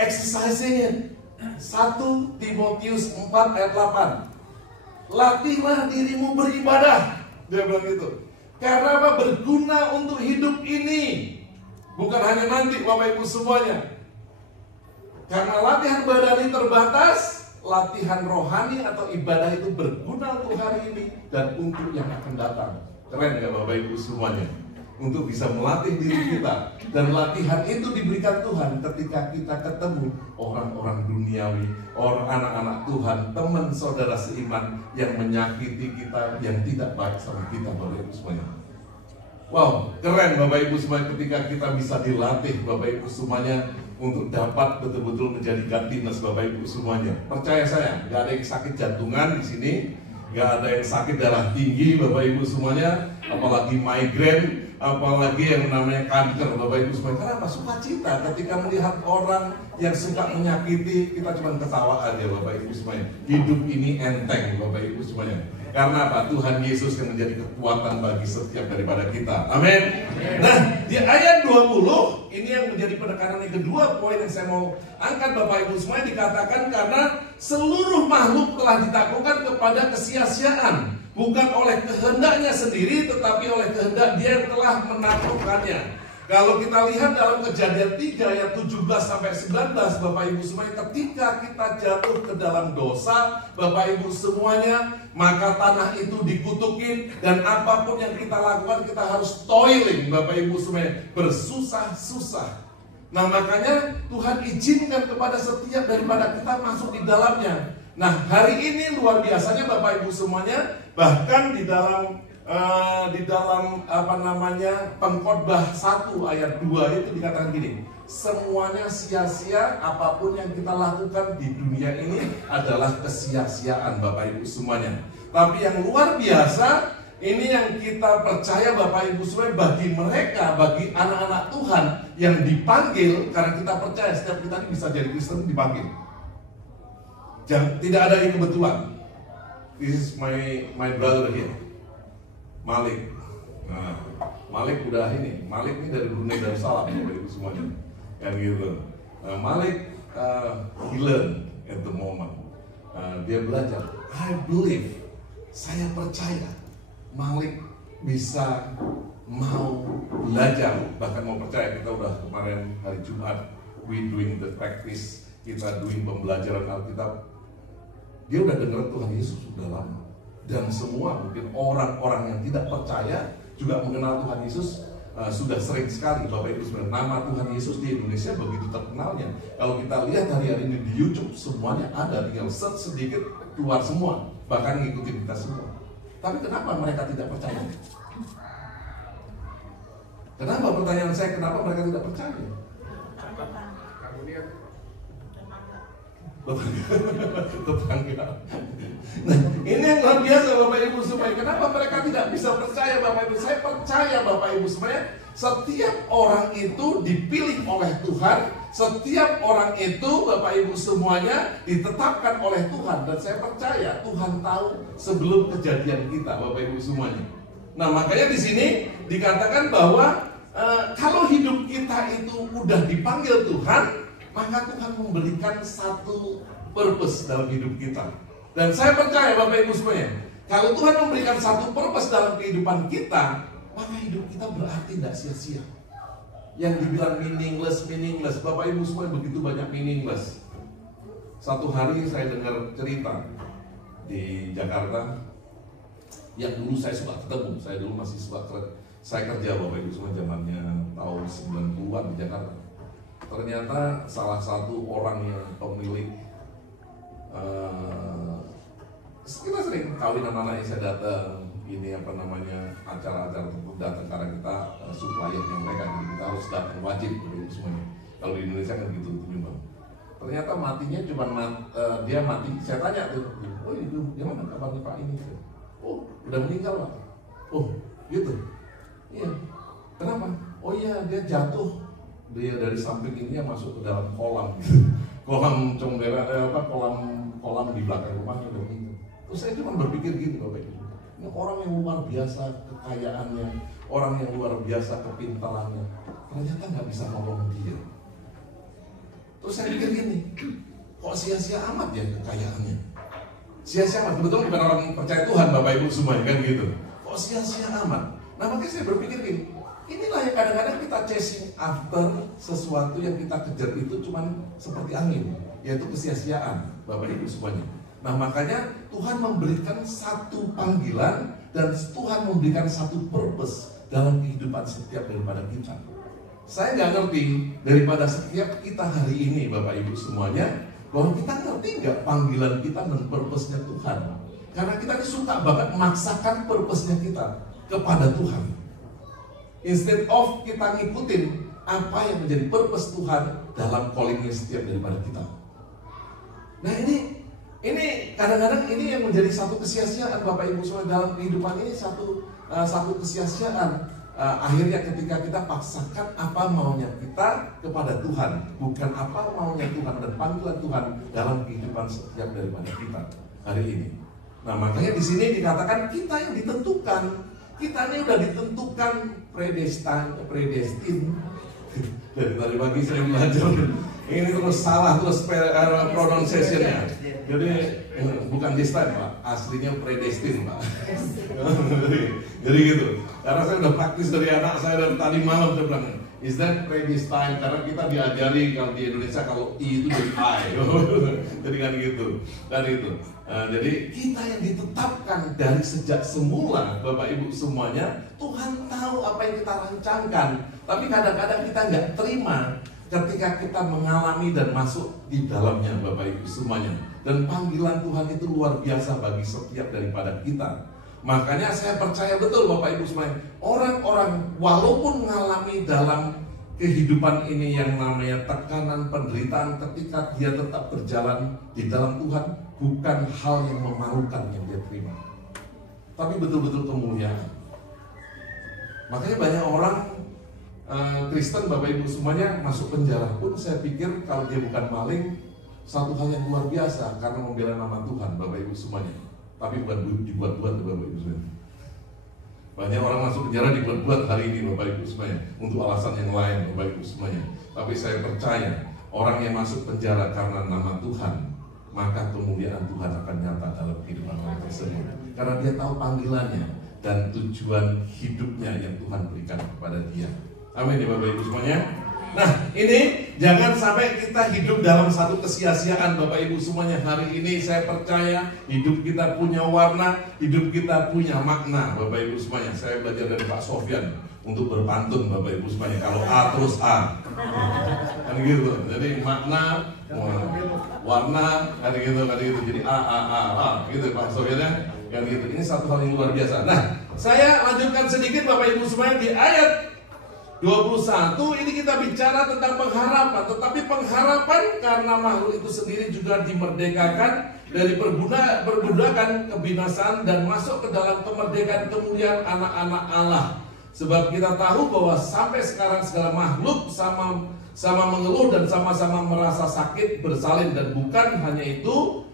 exercising 1 Timotius 4 ayat 8. Latihlah dirimu beribadah. Dia bilang gitu. Karena apa? Berguna untuk hidup ini. Bukan hanya nanti Bapak Ibu semuanya. Karena latihan badani terbatas, latihan rohani atau ibadah itu berguna untuk hari ini dan untuk yang akan datang. Keren nggak Bapak Ibu semuanya? Untuk bisa melatih diri kita. Dan latihan itu diberikan Tuhan ketika kita ketemu orang-orang duniawi, orang anak-anak Tuhan, teman saudara seiman yang menyakiti kita, yang tidak baik sama kita Bapak Ibu semuanya. Wow, keren Bapak Ibu semuanya ketika kita bisa dilatih Bapak Ibu semuanya untuk dapat betul-betul menjadi godliness Bapak Ibu semuanya. Percaya saya, gak ada yang sakit jantungan di sini, gak ada yang sakit darah tinggi Bapak Ibu semuanya, apalagi migrain, apalagi yang namanya kanker Bapak Ibu semuanya. Kenapa? Sukacita ketika melihat orang yang suka menyakiti, kita cuma ketawa aja Bapak Ibu semuanya. Hidup ini enteng Bapak Ibu semuanya. Karena apa? Tuhan Yesus yang menjadi kekuatan bagi setiap daripada kita. Amin. Nah, di ayat 20 ini yang menjadi penekanan yang kedua, poin yang saya mau angkat Bapak Ibu semuanya, dikatakan karena seluruh makhluk telah ditaklukkan kepada kesia-siaan, bukan oleh kehendaknya sendiri, tetapi oleh kehendak Dia yang telah menaklukkannya. Kalau kita lihat dalam Kejadian 3 ayat 17 sampai 19 Bapak Ibu semuanya, ketika kita jatuh ke dalam dosa Bapak Ibu semuanya, maka tanah itu dikutukin, dan apapun yang kita lakukan kita harus toiling Bapak Ibu semuanya, bersusah-susah. Nah makanya Tuhan izinkan kepada setiap daripada kita masuk di dalamnya. Nah hari ini luar biasanya Bapak Ibu semuanya, bahkan di dalam Pengkhotbah 1 ayat 2 itu dikatakan gini, semuanya sia-sia, apapun yang kita lakukan di dunia ini adalah kesia-siaan Bapak Ibu semuanya. Tapi yang luar biasa, ini yang kita percaya Bapak Ibu semuanya, bagi mereka, bagi anak-anak Tuhan yang dipanggil, karena kita percaya setiap kita ini bisa jadi Kristen dipanggil. Tidak ada yang kebetulan. This is my brother here, Malik. Nah, Malik udah ini. Malik ini dari Brunei Darussalam Bapak Ibu semuanya. Kan gitu. Malik he learn at the moment. Dia belajar. I believe, saya percaya Malik bisa mau belajar, bahkan mau percaya. Kita udah kemarin hari Jumat we doing the practice, kita doing pembelajaran Alkitab. Dia udah dengar Tuhan Yesus sudah lama. Dan semua mungkin orang-orang yang tidak percaya juga mengenal Tuhan Yesus sudah sering sekali Bapak Ibu sebenarnya. Nama Tuhan Yesus di Indonesia begitu terkenalnya. Kalau kita lihat hari-hari ini di YouTube semuanya ada, tinggal search sedikit keluar semua, bahkan ngikutin kita semua. Tapi kenapa mereka tidak percaya? Kenapa, pertanyaan saya, kenapa mereka tidak percaya? Tetangga. Nah, ini yang luar biasa Bapak Ibu semuanya. Kenapa mereka tidak bisa percaya Bapak Ibu? Saya percaya Bapak Ibu semuanya, setiap orang itu dipilih oleh Tuhan. Setiap orang itu Bapak Ibu semuanya ditetapkan oleh Tuhan. Dan saya percaya Tuhan tahu sebelum kejadian kita Bapak Ibu semuanya. Nah makanya di sini dikatakan bahwa kalau hidup kita itu udah dipanggil Tuhan, maka Tuhan memberikan satu purpose dalam hidup kita. Dan saya percaya Bapak Ibu semuanya, kalau Tuhan memberikan satu purpose dalam kehidupan kita, maka hidup kita berarti tidak sia-sia. Yang dibilang meaningless, Bapak Ibu semuanya begitu banyak meaningless. Satu hari saya dengar cerita di Jakarta, yang dulu saya suka ketemu, saya dulu masih suka saya kerja Bapak Ibu semua zamannya tahun 90-an di Jakarta. Ternyata salah satu orang yang pemilik, kita sering kawin anak-anaknya, saya datang, ini apa namanya acara-acara tertentu datang karena kita suppliernya mereka, jadi kita harus datang wajib semuanya. Kalau di Indonesia kan gitu nyumbang. Ternyata matinya cuma dia mati. Saya tanya tuh, oh itu gimana kabarnya Pak ini? Oh udah meninggal Pak. Oh gitu. Iya. Kenapa? Oh iya dia jatuh. Dia dari samping ini yang masuk ke dalam kolam. Kolam combera kolam di belakang rumahnya udah meninggal. Terus saya cuma berpikir gitu Bapak Ibu. Ini orang yang luar biasa kekayaannya, orang yang luar biasa kepintarannya, ternyata nggak bisa nolong dia. Terus saya pikir gini, kok sia-sia amat ya kekayaannya? Sia-sia amat, kebetulan bukan orang percaya Tuhan Bapak Ibu semuanya kan gitu. Kok sia-sia amat? Nah makanya saya berpikir gini, inilah yang kadang-kadang kita chasing after sesuatu yang kita kejar itu cuman seperti angin, yaitu kesia-siaan Bapak Ibu semuanya. Nah makanya Tuhan memberikan satu panggilan dan Tuhan memberikan satu purpose dalam kehidupan setiap daripada kita. Saya nggak ngerti daripada setiap kita hari ini Bapak Ibu semuanya, bahwa kita ngerti nggak panggilan kita dan purpose-nya Tuhan. Karena kita ini suka banget memaksakan purpose-nya kita kepada Tuhan. Instead of kita ngikutin apa yang menjadi purpose Tuhan dalam calling-nya setiap daripada kita. Nah ini kadang-kadang ini yang menjadi satu kesia-siaan Bapak Ibu semua dalam kehidupan ini, satu kesia-siaan. Akhirnya ketika kita paksakan apa maunya kita kepada Tuhan, bukan apa maunya Tuhan dan panggilan Tuhan dalam kehidupan setiap daripada kita hari ini. Nah makanya di sini dikatakan kita yang ditentukan, kita ini udah ditentukan predestin. Dari tadi pagi saya belajar ini terus salah terus pronunciation-nya. Jadi bukan this time Pak, aslinya predestin Pak. jadi gitu. Karena saya udah praktis dari anak saya dari tadi malam saya bilang, is that predestin? Karena kita diajari kalau di Indonesia kalau I itu jadi I. Jadi kan gitu. Dan itu. Jadi kita yang ditetapkan dari sejak semula Bapak Ibu semuanya, Tuhan tahu apa yang kita rancangkan. Tapi kadang-kadang kita nggak terima ketika kita mengalami dan masuk di dalamnya Bapak Ibu semuanya. Dan panggilan Tuhan itu luar biasa bagi setiap daripada kita. Makanya saya percaya betul Bapak Ibu semuanya, orang-orang walaupun mengalami dalam kehidupan ini yang namanya tekanan, penderitaan, ketika dia tetap berjalan di dalam Tuhan, bukan hal yang memalukan yang dia terima, tapi betul-betul kemuliaan. Makanya banyak orang Kristen Bapak Ibu semuanya masuk penjara pun saya pikir kalau dia bukan maling, satu hal yang luar biasa karena membela nama Tuhan Bapak Ibu semuanya. Tapi bukan dibuat-buat Bapak Ibu semuanya. Banyak orang masuk penjara dibuat-buat hari ini Bapak Ibu semuanya, untuk alasan yang lain Bapak Ibu semuanya. Tapi saya percaya orang yang masuk penjara karena nama Tuhan, maka kemuliaan Tuhan akan nyata dalam kehidupan mereka semua. Karena dia tahu panggilannya dan tujuan hidupnya yang Tuhan berikan kepada dia. Amin ya Bapak Ibu semuanya. Nah ini jangan sampai kita hidup dalam satu kesia-siaan Bapak Ibu semuanya. Hari ini saya percaya hidup kita punya warna, hidup kita punya makna Bapak Ibu semuanya. Saya belajar dari Pak Sofyan untuk berpantun Bapak Ibu semuanya. Kalau A terus A, kan gitu. Jadi makna, warna, kan gitu. Jadi A, gitu Pak Sofyan ya. Kan gitu. Ini satu hal yang luar biasa. Nah saya lanjutkan sedikit Bapak Ibu semuanya di ayat 21 ini kita bicara tentang pengharapan. Tetapi pengharapan karena makhluk itu sendiri juga dimerdekakan dari perbudakan kebinasaan dan masuk ke dalam kemerdekaan kemuliaan anak-anak Allah. Sebab kita tahu bahwa sampai sekarang segala makhluk sama mengeluh dan sama-sama merasa sakit bersalin. Dan bukan hanya itu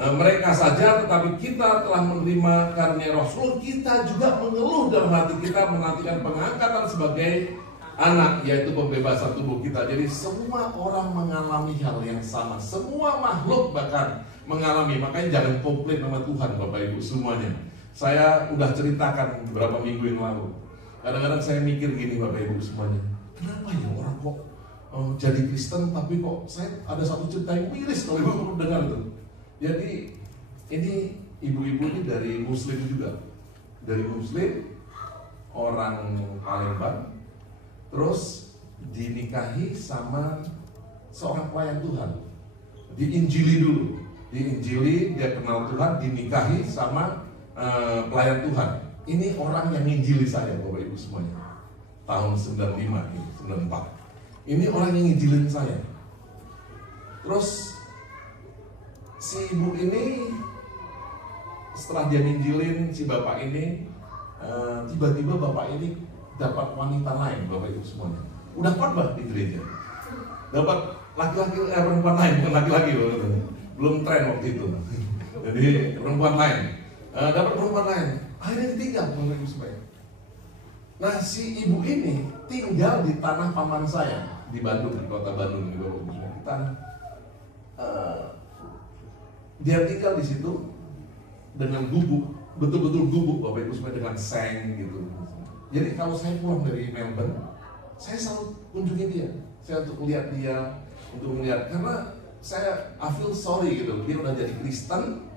mereka saja, tetapi kita telah menerima karunia Rasul, kita juga mengeluh dalam hati kita menantikan pengangkatan sebagai anak, yaitu pembebasan tubuh kita. Jadi semua orang mengalami hal yang sama, semua makhluk bahkan mengalami. Makanya jangan komplain sama Tuhan Bapak Ibu semuanya. Saya udah ceritakan beberapa minggu yang lalu. Kadang-kadang saya mikir gini Bapak Ibu semuanya, kenapa ya orang kok jadi Kristen tapi kok saya ada satu cerita yang miris kalau Ibu dengar itu. Jadi ini ibu-ibu ini dari Muslim juga, dari Muslim, orang Palembang, terus dinikahi sama seorang pelayan Tuhan, diinjili dulu, diinjili, dia kenal Tuhan, dinikahi sama pelayan Tuhan. Ini orang yang nginjili saya, Bapak Ibu semuanya. Tahun 95, 94. Ini orang yang nginjilin saya. Terus si ibu ini setelah dia nginjilin si bapak ini, tiba-tiba bapak ini dapat wanita lain, Bapak Ibu semuanya. Udah khotbah di gereja, dapat laki-laki, perempuan lain, bukan laki-laki, belum tren waktu itu. Jadi perempuan lain, dapat perempuan lain, akhirnya ditinggal, Bapak Ibu semuanya. Nah, si ibu ini tinggal di tanah paman saya di Bandung, di kota Bandung, di Bapak Ibu semuanya. Di tanah, dia tinggal di situ dengan gubuk, betul-betul gubuk, Bapak Ibu semuanya, dengan seng gitu. Jadi kalau saya pulang dari Melbourne, saya selalu kunjungi dia. Saya untuk melihat dia, karena saya I feel sorry gitu. Dia udah jadi Kristen,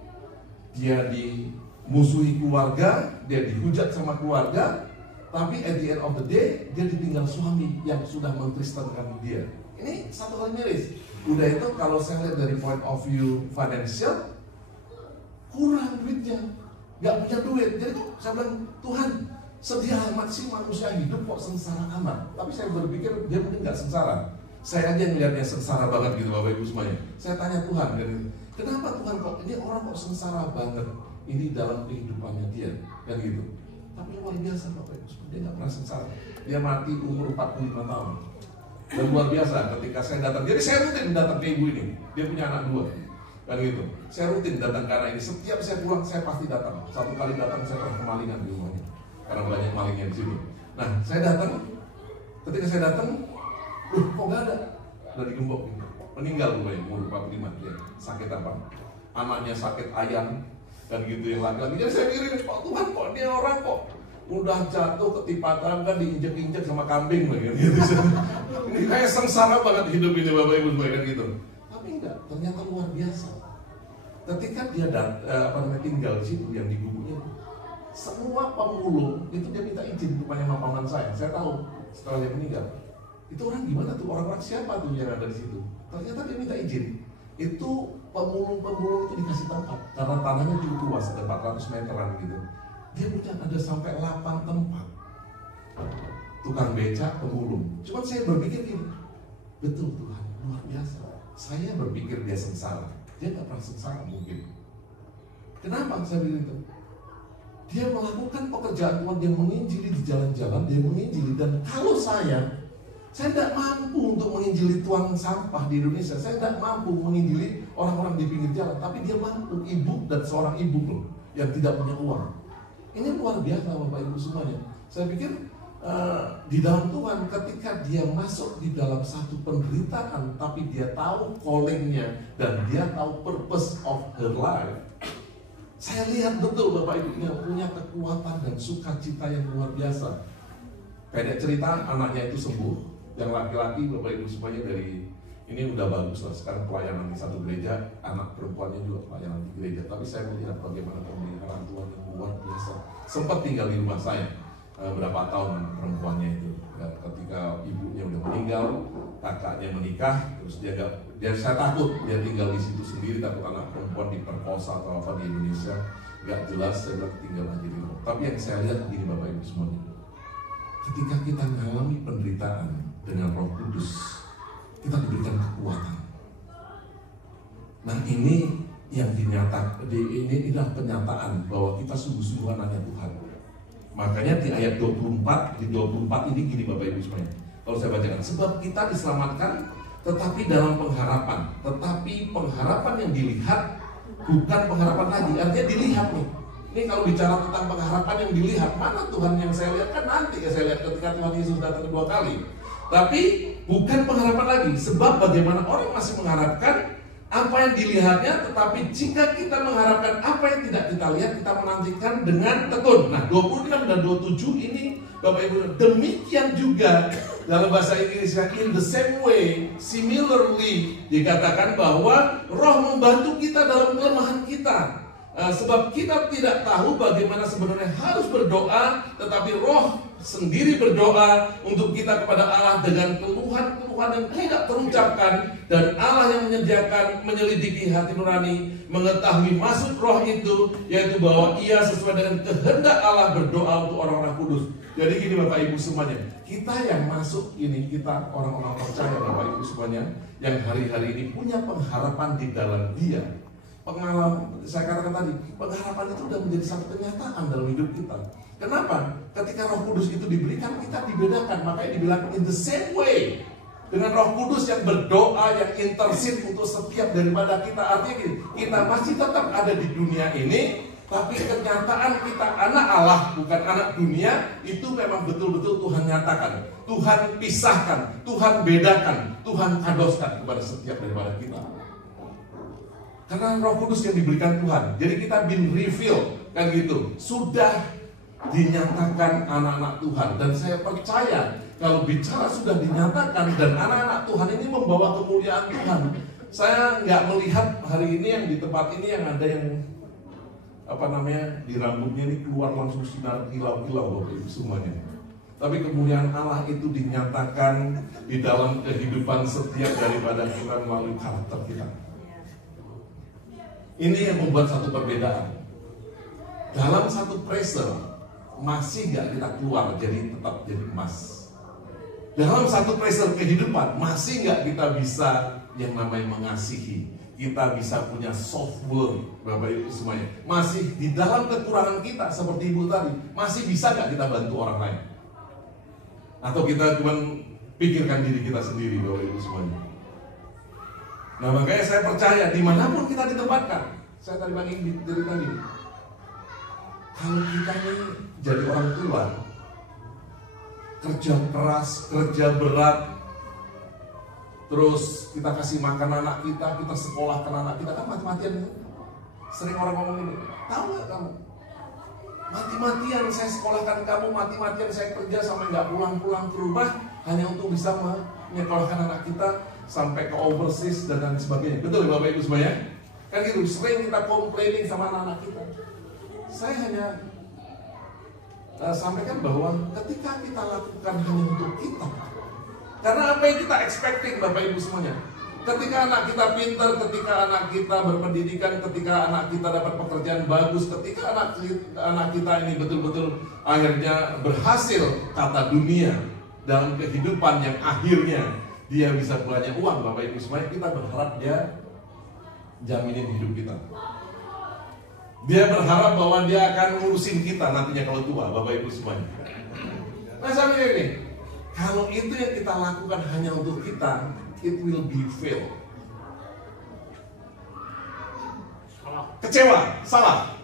dia dimusuhi keluarga, dia dihujat sama keluarga, tapi at the end of the day dia ditinggal suami yang sudah mengkristenkan dia. Ini satu hal miris. Udah itu kalau saya lihat dari point of view financial, kurang duitnya, nggak punya duit. Jadi saya bilang, Tuhan, sedih amat sih manusia hidup kok sengsara amat. Tapi saya berpikir dia mungkin nggak sengsara. Saya aja ngeliatnya sengsara banget gitu, Bapak Ibu semuanya. Saya tanya Tuhan, kenapa Tuhan kok ini orang kok sengsara banget ini dalam kehidupannya dia, kan gitu. Tapi luar biasa, Bapak Ibu semuanya, dia nggak pernah sengsara. Dia mati umur 45 tahun. Dan luar biasa ketika saya datang. Jadi saya rutin datang ke ibu ini. Dia punya anak 2. Kan gitu. Saya rutin datang karena ini. Setiap saya pulang saya pasti datang. Satu kali datang saya pernah kemalingan di rumahnya. Karena banyak malingnya di situ. Nah, saya datang. Ketika saya datang, kok gak ada? Udah digembok gitu. Meninggal rumahnya umur 45 dia. Sakit apa? Anaknya sakit ayam. Dan gitu yang laki-laki. Jadi saya mikirin, kok Tuhan kok dia orang kok udah jatuh ketipatan kan diinjek-injek sama kambing gitu. Ini kayak sengsara banget hidup ini, Bapak Ibu semuanya gitu. Tapi enggak, ternyata luar biasa. Ketika dia tinggal di situ yang di gubuknya, semua pemulung itu dia minta izin rupanya sama paman saya. Saya tahu setelah dia meninggal. Itu orang gimana tuh? Orang-orang siapa tuh yang ada di situ? Ternyata dia minta izin. Itu pemulung-pemulung itu dikasih tempat karena tanahnya cukup luas, ada 400 meteran gitu. Dia punya ada sampai 8 tempat. Tukang becak, pemulung. Cuma saya berpikir gini, betul Tuhan, luar biasa. Saya berpikir dia sengsara. Dia gak pernah sengsara mungkin. Kenapa saya bilang itu? Dia melakukan pekerjaan Tuhan, dia menginjili di jalan-jalan, dia menginjili. Dan kalau saya tidak mampu untuk menginjili tuang sampah di Indonesia. Saya tidak mampu menginjili orang-orang di pinggir jalan. Tapi dia mampu, ibu dan seorang ibu loh, yang tidak punya uang. Ini luar biasa Bapak Ibu semuanya. Saya pikir di dalam Tuhan ketika dia masuk di dalam satu penderitaan, tapi dia tahu callingnya dan dia tahu purpose of her life. Saya lihat betul Bapak Ibu yang punya kekuatan dan sukacita yang luar biasa. Pendek cerita, anaknya itu sembuh. Yang laki-laki Bapak Ibu semuanya dari ini udah bagus lah. Sekarang pelayanan di satu gereja, anak perempuannya juga pelayanan di gereja. Tapi saya melihat bagaimana pemeliharaan Tuhan yang luar biasa. Sempat tinggal di rumah saya berapa tahun anak perempuannya itu. Dan ketika ibunya udah meninggal, kakaknya menikah, terus dia saya takut dia tinggal di situ sendiri, takut anak perempuan diperkosa atau apa di Indonesia, nggak jelas. Saya bilang tinggal aja di rumah. Tapi yang saya lihat begini Bapak Ibu semuanya, ketika kita mengalami penderitaan dengan Roh Kudus, kita diberikan kekuatan. Nah ini yang dinyatakan, ini adalah penyataan bahwa kita sungguh-sungguh anaknya Tuhan. Makanya di ayat 24, di 24 ini gini Bapak Ibu semuanya. Kalau saya bacakan, sebab kita diselamatkan tetapi dalam pengharapan. Tetapi pengharapan yang dilihat bukan pengharapan lagi, artinya dilihat nih. Ini kalau bicara tentang pengharapan yang dilihat, mana Tuhan yang saya lihat? Kan nanti ya saya lihat ketika Tuhan Yesus datang kedua kali. Tapi bukan pengharapan lagi, sebab bagaimana orang masih mengharapkan apa yang dilihatnya, tetapi jika kita mengharapkan apa yang tidak kita lihat, kita menantikan dengan tekun. Nah 26 dan 27 ini Bapak Ibu, demikian juga dalam bahasa Inggrisnya, in the same way, similarly, dikatakan bahwa Roh membantu kita dalam kelemahan kita. Sebab kita tidak tahu bagaimana sebenarnya harus berdoa, tetapi Roh sendiri berdoa untuk kita kepada Allah dengan keluhan-keluhan yang tidak terucapkan, dan Allah yang menyelidiki hati nurani, mengetahui maksud roh itu, yaitu bahwa ia sesuai dengan kehendak Allah berdoa untuk orang-orang kudus. Jadi gini Bapak Ibu semuanya, kita yang masuk ini, kita orang-orang percaya Bapak Ibu semuanya, yang hari-hari ini punya pengharapan di dalam Dia. Pengalaman, saya katakan tadi, pengharapan itu sudah menjadi satu kenyataan dalam hidup kita. Kenapa? Ketika Roh Kudus itu diberikan, kita dibedakan. Makanya dibilang in the same way. Dengan Roh Kudus yang berdoa, yang intercede untuk setiap daripada kita. Artinya gini, kita masih tetap ada di dunia ini, tapi kenyataan kita anak Allah, bukan anak dunia, itu memang betul-betul Tuhan nyatakan. Tuhan pisahkan, Tuhan bedakan, Tuhan kadoskan kepada setiap daripada kita. Karena Roh Kudus yang diberikan Tuhan. Jadi kita been revealed, kan gitu. Sudah dinyatakan anak-anak Tuhan. Dan saya percaya kalau bicara sudah dinyatakan dan anak-anak Tuhan ini membawa kemuliaan Tuhan. Saya nggak melihat hari ini yang di tempat ini yang ada yang di rambutnya ini keluar langsung sinar kilau-kilau Bapak Ibu semuanya. Tapi kemuliaan Allah itu dinyatakan di dalam kehidupan setiap daripada kita melalui karakter kita. Ini yang membuat satu perbedaan. Dalam satu pressure masih gak kita keluar jadi tetap jadi emas. Dalam satu pressure kehidupan masih gak kita bisa yang namanya mengasihi. Kita bisa punya soft word Bapak Ibu semuanya. Masih di dalam kekurangan kita seperti Ibu tadi, masih bisa gak kita bantu orang lain? Atau kita cuma pikirkan diri kita sendiri Bapak Ibu semuanya. Nah makanya saya percaya dimanapun kita ditempatkan. Saya tadi pagi dari tadi, kalau kita ini jadi orang tua, kerja keras, kerja berat, terus kita kasih makan anak kita sekolahkan anak kita, kan mati-matian. Sering orang ngomong ini, tahu gak kamu? Mati-matian saya sekolahkan kamu, mati-matian saya kerja sampai gak pulang-pulang ke rumah hanya untuk bisa menyekolahkan anak kita sampai ke overseas dan lain sebagainya. Betul ya Bapak Ibu semuanya? Kan gitu, sering kita complaining sama anak-anak kita. Saya hanya sampaikan bahwa ketika kita lakukan hanya untuk kita, karena apa yang kita expecting Bapak Ibu semuanya, ketika anak kita pintar, ketika anak kita berpendidikan, ketika anak kita dapat pekerjaan bagus, ketika anak kita ini betul-betul akhirnya berhasil kata dunia dalam kehidupan yang akhirnya dia bisa banyak uang Bapak Ibu semuanya, kita berharap dia jaminin hidup kita. Dia berharap bahwa dia akan ngurusin kita nantinya kalau tua Bapak Ibu semuanya. Nah saya pikir ini, kalau itu yang kita lakukan hanya untuk kita, it will be fail. Kecewa, salah.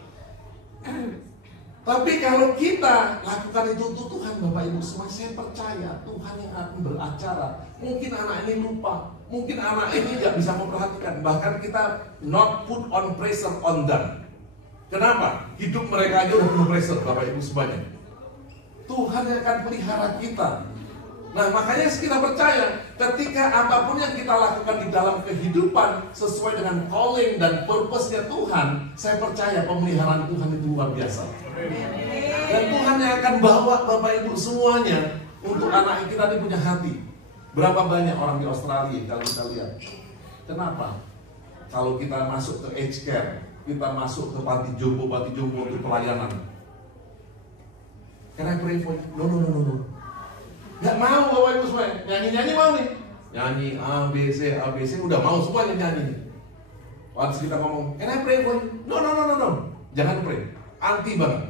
Tapi kalau kita lakukan itu untuk Tuhan Bapak Ibu semua, saya percaya Tuhan yang akan beracara. Mungkin anak ini lupa, mungkin anak ini gak bisa memperhatikan, bahkan kita not put on pressure on them. Kenapa? Hidup mereka aja udah penuh pressure Bapak Ibu semuanya. Tuhan yang akan pelihara kita. Nah makanya kita percaya ketika apapun yang kita lakukan di dalam kehidupan sesuai dengan calling dan purpose-nya Tuhan, saya percaya pemeliharaan Tuhan itu luar biasa. Dan Tuhan yang akan bawa Bapak Ibu semuanya untuk anak kita ini punya hati. Berapa banyak orang di Australia kalau kita lihat. Kenapa? Kalau kita masuk ke aged care, kita masuk ke panti jompo untuk pelayanan. Can I pray for you? No. Gak mau Bapak Ibu semua. Nyanyi-nyanyi mau nih. Nyanyi ABC udah mau semuanya nyanyi. Waktu kita ngomong, can I pray for you? No. Jangan pray. Anti banget.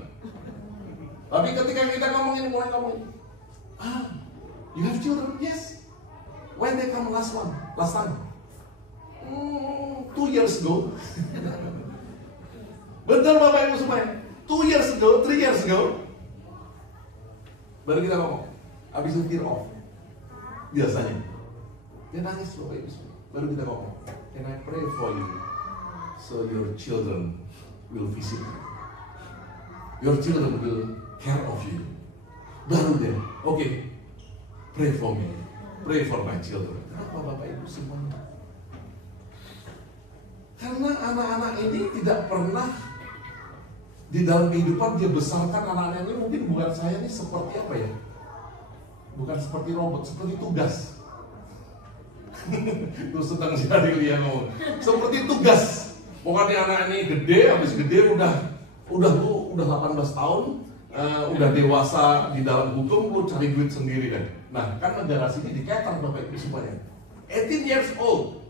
Tapi ketika kita mulai ngomongin, you have children? Yes. When they come last time? 2 years ago. Betul Bapak Ibu semuanya. 2 years ago, 3 years ago. Baru kita ngomong. Habis itu tear off. Biasanya dia nangis Bapak Ibu semua. Baru kita ngomong, can I pray for you so your children will visit you, your children will care of you. Baru deh, oke, pray for me, pray for my children. Kenapa Bapak Ibu semuanya? Karena anak-anak ini tidak pernah di dalam kehidupan dia besarkan anak-anak ini. Mungkin bukan saya ini seperti apa ya, bukan seperti robot, seperti tugas. Terus sedang si Adelia ngomong, seperti tugas. Pokoknya anak ini gede, habis gede udah 18 tahun, udah dewasa di dalam hukum, lu cari duit sendiri kan. Nah, kan negara sini diketer Bapak Ibu semuanya. 18 years old,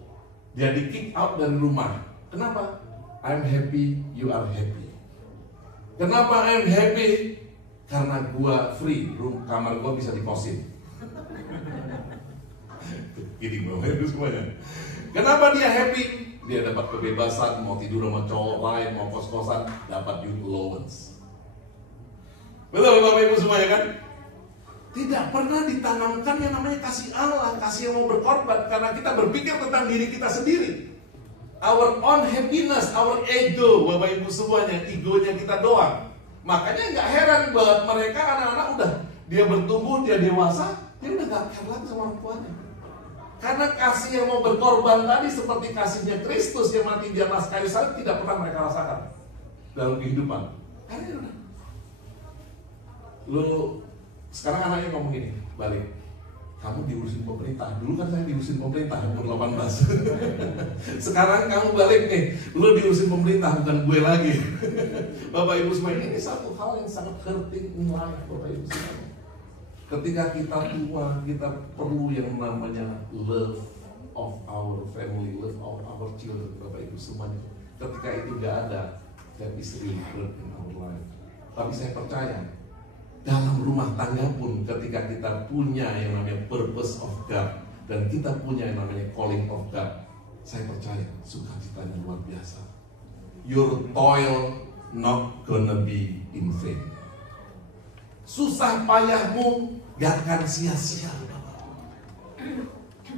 dia di kick out dari rumah. Kenapa? I'm happy, you are happy. Kenapa I'm happy? Karena gua free, kamar gua bisa dikosin. Gini Bapak Ibu semuanya. Kenapa dia happy? Dia dapat kebebasan, mau tidur sama cowok lain, mau kos-kosan, dapat youth allowance. Betul Bapak Ibu semuanya kan? Tidak pernah ditanamkan yang namanya kasih Allah, kasih yang mau berkorban, karena kita berpikir tentang diri kita sendiri. Our own happiness, our ego, Bapak Ibu semuanya, egonya kita doang. Makanya nggak heran buat mereka anak-anak udah dia bertumbuh, dia dewasa, dia udah nggak care lagi sama orang tuanya. Karena kasih yang mau berkorban tadi seperti kasihnya Kristus yang mati di atas kayu salib tidak pernah mereka rasakan dalam kehidupan. Karena udah. Lu sekarang anaknya ngomong gini, balik. Kamu diurusin pemerintah. Dulu kan saya diurusin pemerintah umur 18. Sekarang kamu balik nih, lu diurusin pemerintah bukan gue lagi. Bapak Ibu semua, ini satu hal yang sangat hurting in life, Bapak Ibu semua. Ketika kita tua, kita perlu yang namanya love of our family, love of our children, Bapak Ibu semuanya. Ketika itu gak ada, that is really hurt in our life. Tapi saya percaya, dalam rumah tangga pun ketika kita punya yang namanya purpose of God dan kita punya yang namanya calling of God, saya percaya sukacitanya luar biasa. Your toil not gonna be in vain. Susah payahmu gak akan sia-sia.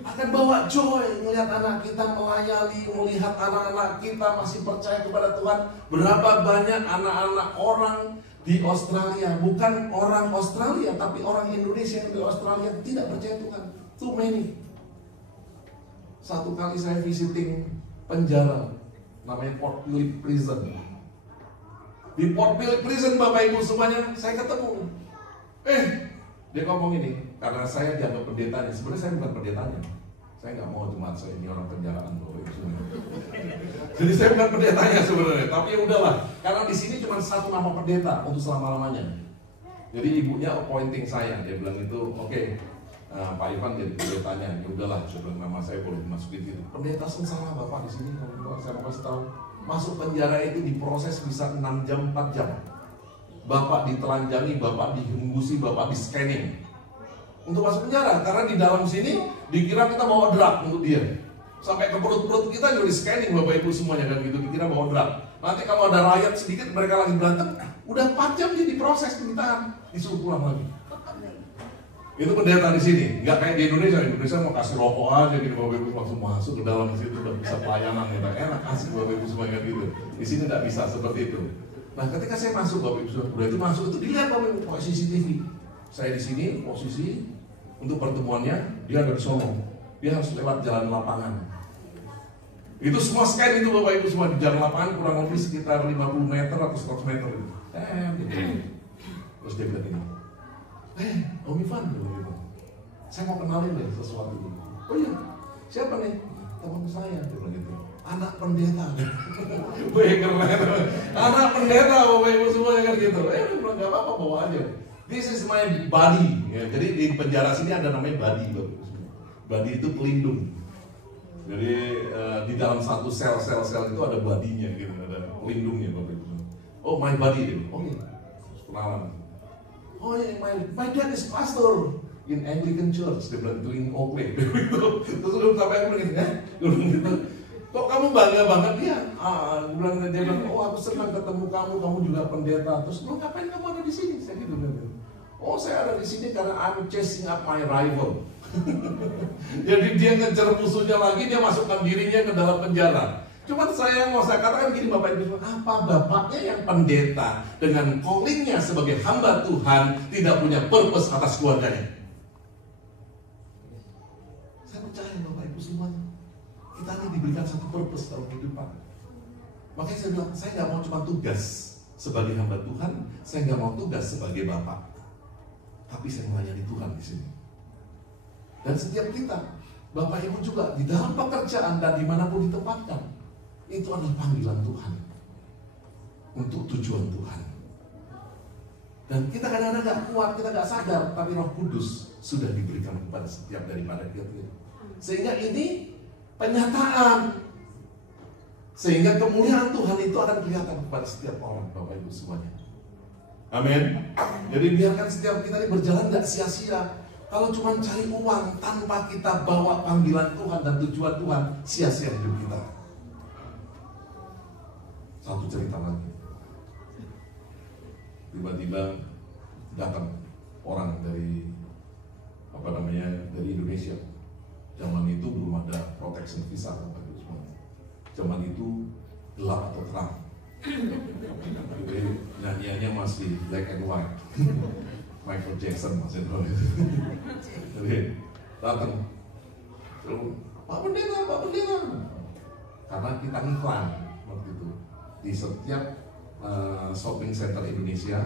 Akan bawa joy melihat anak kita melayani, melihat anak-anak kita masih percaya kepada Tuhan. Berapa banyak anak-anak orang di Australia, bukan orang Australia, tapi orang Indonesia yang di Australia tidak percaya Tuhan. Too many. Satu kali saya visiting penjara, namanya Port Phillip Prison. Di Port Phillip Prison, Bapak Ibu semuanya, saya ketemu. Dia ngomong ini, karena saya dianggap pendetanya. Sebenarnya saya bukan pendetanya. Saya nggak mau jemaat saya ini orang penjaraan, Bapak Ibu semuanya. Jadi saya bukan pendetanya sebenarnya, tapi ya udahlah. Karena di sini cuma satu nama pendeta untuk selama-lamanya. Jadi ibunya appointing saya, dia bilang itu, oke, Pak Ivan jadi pendetanya. Ya udahlah, saya bilang nama saya boleh dimasukin gitu. Pendeta sengsara Bapak di sini, kalau saya mau kasih tahu, masuk penjara itu diproses bisa 6 jam, 4 jam. Bapak ditelanjangi, Bapak dihembusi, Bapak di scanning untuk masuk penjara. Karena di dalam sini dikira kita bawa drug untuk dia. Sampai ke perut-perut kita juga di scanning Bapak Ibu semuanya kan gitu, dikira bawa drug. Nanti kalau ada rakyat sedikit mereka lagi berantem, udah 4 jam dia diproses, ditahan, disuruh pulang lagi. Itu pendeta di sini, nggak kayak di Indonesia. Indonesia mau kasih rokok aja gitu, Bapak Ibu langsung masuk ke dalam situ udah bisa pelayanan gitu, enak kasih Bapak Ibu semuanya gitu. Di sini nggak bisa seperti itu. Nah, ketika saya masuk Bapak Ibu, udah itu masuk itu dilihat Bapak Ibu pakai CCTV. Saya di sini posisi untuk pertemuannya, dia ada di sono. Dia harus lewat jalan lapangan. Itu semua scan itu Bapak Ibu semua di jalan lapangan kurang lebih sekitar 50 meter atau 100 meter gitu. Gitu. Terus dia bilang ini, Om Ivan, saya mau kenalin deh sesuatu. Oh iya, siapa nih? Teman saya, dia bilang gitu. Anak pendeta. Wih keren. Anak pendeta Bapak Ibu semuanya kan gitu. Dia bilang gak apa-apa, bawa aja. This is my body. Ya, jadi di penjara sini ada namanya body Bapak Ibu semua. Body itu pelindung. Jadi di dalam satu sel itu ada badinya gitu, ada pelindungnya Bapak Ibu. Oh my body, oh iya, kenalan. Oh iya, my dad is pastor in Anglican Church, dia bilang itu in Oakley. Terus udah sampai aku bilang gitu, kok kamu bangga banget dia? Dia bilang, oh aku senang ketemu kamu juga pendeta. Terus lo ngapain kamu ada di sini? Saya gitu bilang. Oh saya ada di sini karena I'm chasing up my rival. Jadi dia ngejar musuhnya lagi, dia masukkan dirinya ke dalam penjara. Cuman saya mau katakan gini Bapak Ibu, apa bapaknya yang pendeta dengan callingnya sebagai hamba Tuhan tidak punya purpose atas keluarganya? Saya percaya Bapak Ibu semuanya, kita ini diberikan satu purpose dalam kehidupan. Makanya saya bilang, saya nggak mau cuma tugas sebagai hamba Tuhan, saya nggak mau tugas sebagai bapak, tapi saya melayani Tuhan di sini. Dan setiap kita Bapak Ibu juga di dalam pekerjaan dan dimanapun ditempatkan, itu adalah panggilan Tuhan untuk tujuan Tuhan. Dan kita kadang-kadang gak kuat, kita gak sadar, tapi Roh Kudus sudah diberikan kepada setiap daripada kita. Sehingga ini penyataan, sehingga kemuliaan Tuhan itu akan kelihatan kepada setiap orang, Bapak Ibu semuanya. Amin. Jadi biarkan setiap kita ini berjalan gak sia-sia. Kalau cuma cari uang tanpa kita bawa panggilan Tuhan dan tujuan Tuhan, sia-sia hidup kita. Satu cerita lagi. Tiba-tiba datang orang dari dari Indonesia. Zaman itu belum ada protection visa, Bapak Ibu semua. Zaman itu gelap atau terang. Jadi nyanyiannya masih black and white. Michael Jackson masih tahu itu. Jadi datang, Pak Pendeta, karena kita ngiklan waktu itu di setiap shopping center Indonesia,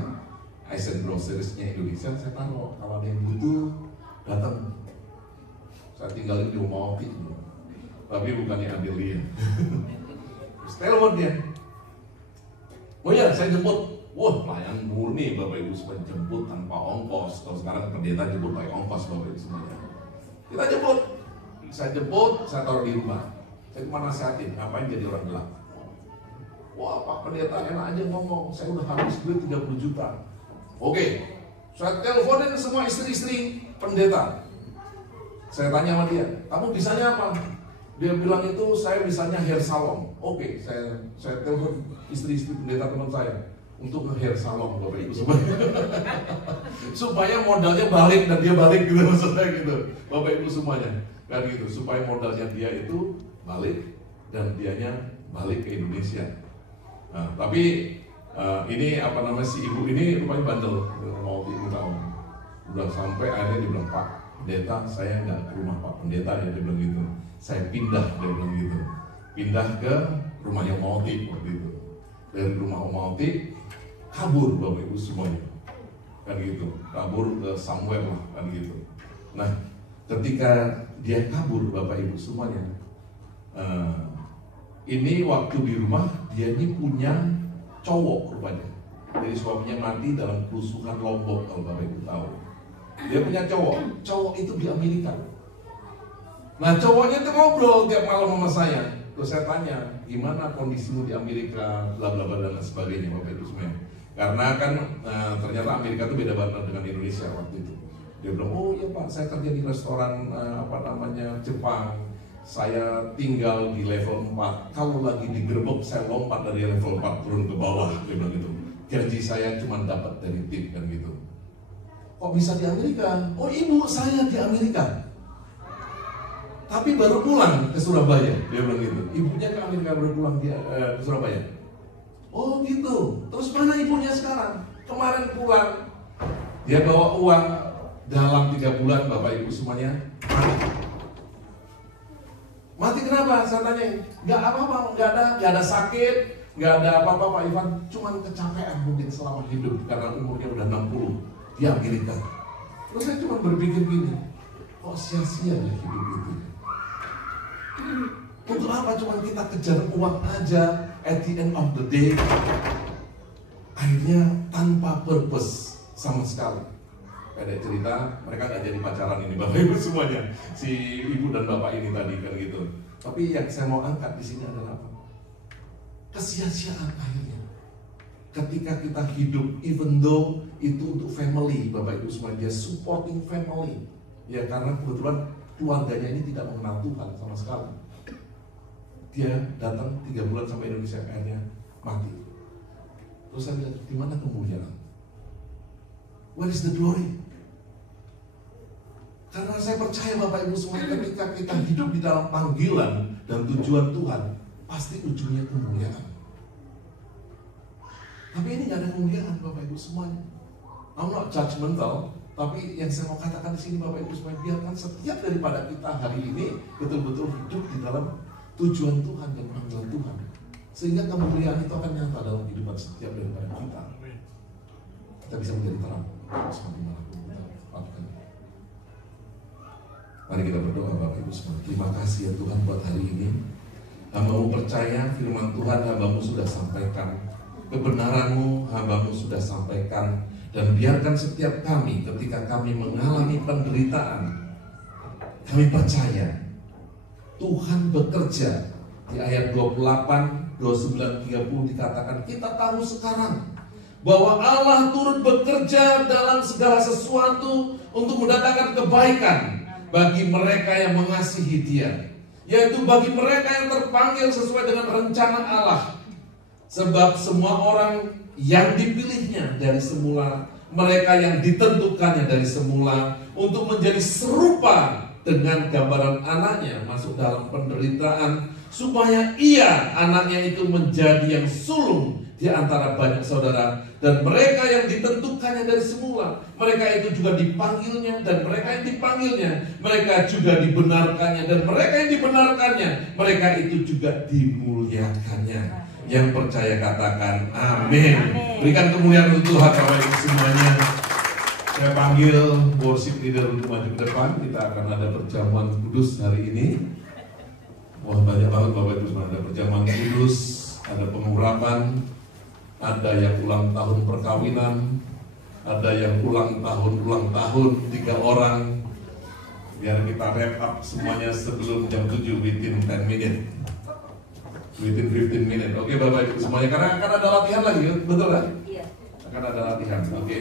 Asian Groceries-nya Indonesia, saya taruh kalau ada yang butuh datang. Saya tinggalin di rumah Oki, tapi bukannya ambil dia. Terus telepon dia. Oh ya, saya jemput. Wah, pelayan murni Bapak Ibu supaya jemput tanpa ongkos. Kalau sekarang pendeta jemput pakai ongkos Bapak Ibu semuanya. Kita jemput. Saya jemput, saya taruh di rumah. Saya cuma nasihatin, ngapain jadi orang gelap. Wah, Pak Pendeta enak aja ngomong, saya udah habis duit 30 juta. Oke, saya teleponin semua istri-istri pendeta. Saya tanya sama dia, kamu bisanya apa? Dia bilang itu saya bisanya hair salon. Oke, saya telepon istri-istri pendeta teman saya untuk ke hair salon, Bapak Ibu semuanya. Supaya modalnya balik dan dia balik gitu maksudnya gitu, Bapak Ibu semuanya. Kan gitu, supaya modalnya dia itu balik dan dianya balik ke Indonesia. Nah, tapi ini si ibu ini rupanya bandel, mau tahu. Udah sampai akhirnya dia bilang, Pak Pendeta, saya nggak ke rumah Pak Pendeta ya, dia bilang gitu. Saya pindah, dia bilang gitu. Pindah ke rumahnya Om Oti waktu itu. Dari rumah Om Oti kabur Bapak Ibu semuanya, kan gitu. Kabur ke somewhere lah, kan gitu. Nah, ketika dia kabur Bapak Ibu semuanya, ini waktu di rumah dia ini punya cowok rupanya. Jadi suaminya mati dalam kerusuhan Lombok kalau Bapak Ibu tahu. Dia punya cowok itu di Amerika. Nah cowoknya itu ngobrol tiap malam sama saya. Terus saya tanya, gimana kondisimu di Amerika, bla bla bla dan sebagainya Bapak Ibu semuanya. Karena kan ternyata Amerika itu beda banget dengan Indonesia waktu itu. Dia bilang, oh iya Pak, saya kerja di restoran Jepang. Saya tinggal di level 4. Kalau lagi digerebek, saya lompat dari level 4 turun ke bawah. Dia bilang gitu. Gaji saya cuma dapat dari tip kan gitu. Kok bisa di Amerika? Oh ibu saya di Amerika, tapi baru pulang ke Surabaya. Dia bilang gitu. Ibunya ke Amerika baru pulang ke Surabaya. Oh gitu. Terus mana ibunya sekarang? Kemarin pulang. Dia bawa uang dalam 3 bulan Bapak Ibu semuanya mati kenapa? Saya tanya, nggak apa-apa, nggak ada sakit, nggak ada apa-apa Pak Ivan, cuman kecapean mungkin selama hidup karena umurnya udah 60 di Amerika. Terus saya cuma berpikir gini, kok sia-sia ya hidup itu? Untuk apa cuma kita kejar uang aja, at the end of the day, akhirnya tanpa purpose sama sekali. Ada cerita, mereka gak jadi pacaran ini Bapak Ibu semuanya, si ibu dan bapak ini tadi kan gitu. Tapi yang saya mau angkat di sini adalah apa? Kesia-siaan akhirnya. Ketika kita hidup, even though itu untuk family, Bapak Ibu semuanya, dia supporting family. Ya karena kebetulan keluarganya ini tidak mengenal Tuhan sama sekali. Dia datang 3 bulan sampai Indonesia, akhirnya mati. Terus saya bilang, di mana kemuliaan? Where is the glory? Karena saya percaya Bapak Ibu semua, ketika kita hidup di dalam panggilan dan tujuan Tuhan, pasti ujungnya kemuliaan. Tapi ini gak ada kemuliaan Bapak Ibu semuanya. I'm not judgmental, tapi yang saya mau katakan di sini Bapak Ibu semuanya, biarkan setiap daripada kita hari ini betul-betul hidup di dalam tujuan Tuhan dan panggilan Tuhan, sehingga kemuliaan itu akan nyata dalam kehidupan setiap daripada kita. Kita bisa menjadi terang semakin malam kita tempatkan. Mari kita berdoa Bapak Ibu semua. Terima kasih ya Tuhan buat hari ini. Hamba-Mu percaya firman Tuhan hamba-Mu sudah sampaikan. Kebenaran-Mu hamba-Mu sudah sampaikan. Dan biarkan setiap kami ketika kami mengalami penderitaan, kami percaya Tuhan bekerja. Di ayat 28, 29, 30 dikatakan, kita tahu sekarang bahwa Allah turut bekerja dalam segala sesuatu untuk mendatangkan kebaikan bagi mereka yang mengasihi Dia, yaitu bagi mereka yang terpanggil sesuai dengan rencana Allah. Sebab semua orang yang dipilihnya dari semula, mereka yang ditentukannya dari semula untuk menjadi serupa dengan gambaran anaknya masuk dalam penderitaan, supaya ia, anaknya itu, menjadi yang sulung di antara banyak saudara. Dan mereka yang ditentukannya dari semula, mereka itu juga dipanggilnya. Dan mereka yang dipanggilnya, mereka juga dibenarkannya. Dan mereka yang dibenarkannya, mereka itu juga dimuliakannya. Yang percaya katakan amin. Berikan kemuliaan untuk Tuhan Bapak Ibu semuanya. Saya panggil worship leader untuk maju ke depan. Kita akan ada perjamuan kudus hari ini. Wah, banyak banget Bapak Ibu semua. Ada perjamuan kudus, ada pengurapan, ada yang ulang tahun perkawinan, ada yang ulang tahun 3 orang. Biar kita wrap up semuanya sebelum jam 7 within 10 minutes. Within 15 minutes. Oke Bapak Ibu semuanya, karena akan ada latihan lagi, betul kan? Iya. Akan ada latihan. Oke.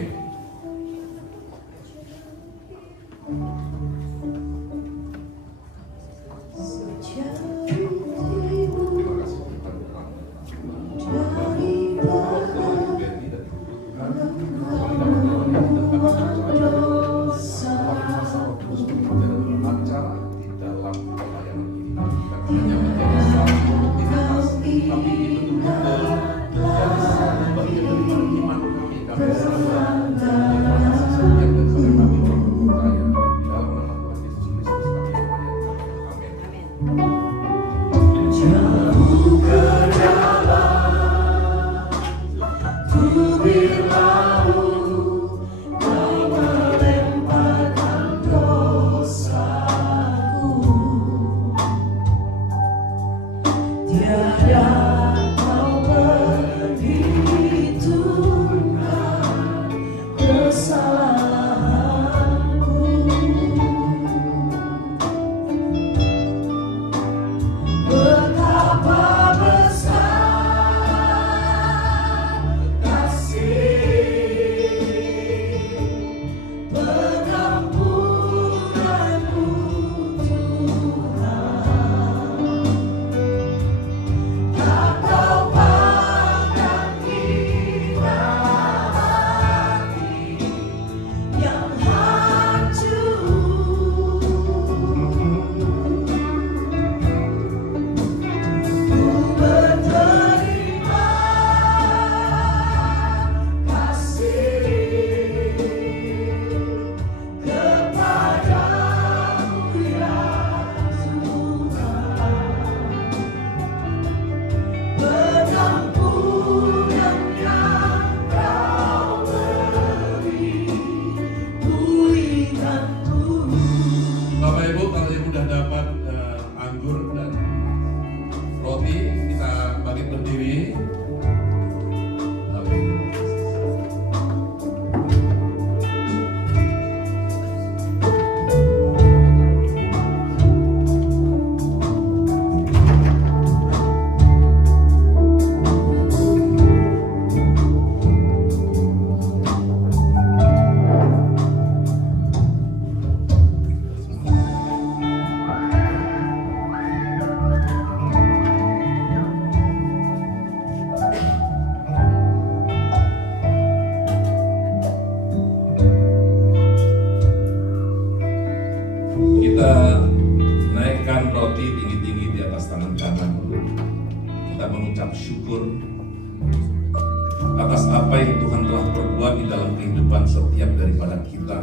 Atas apa yang Tuhan telah perbuat di dalam kehidupan setiap daripada kita.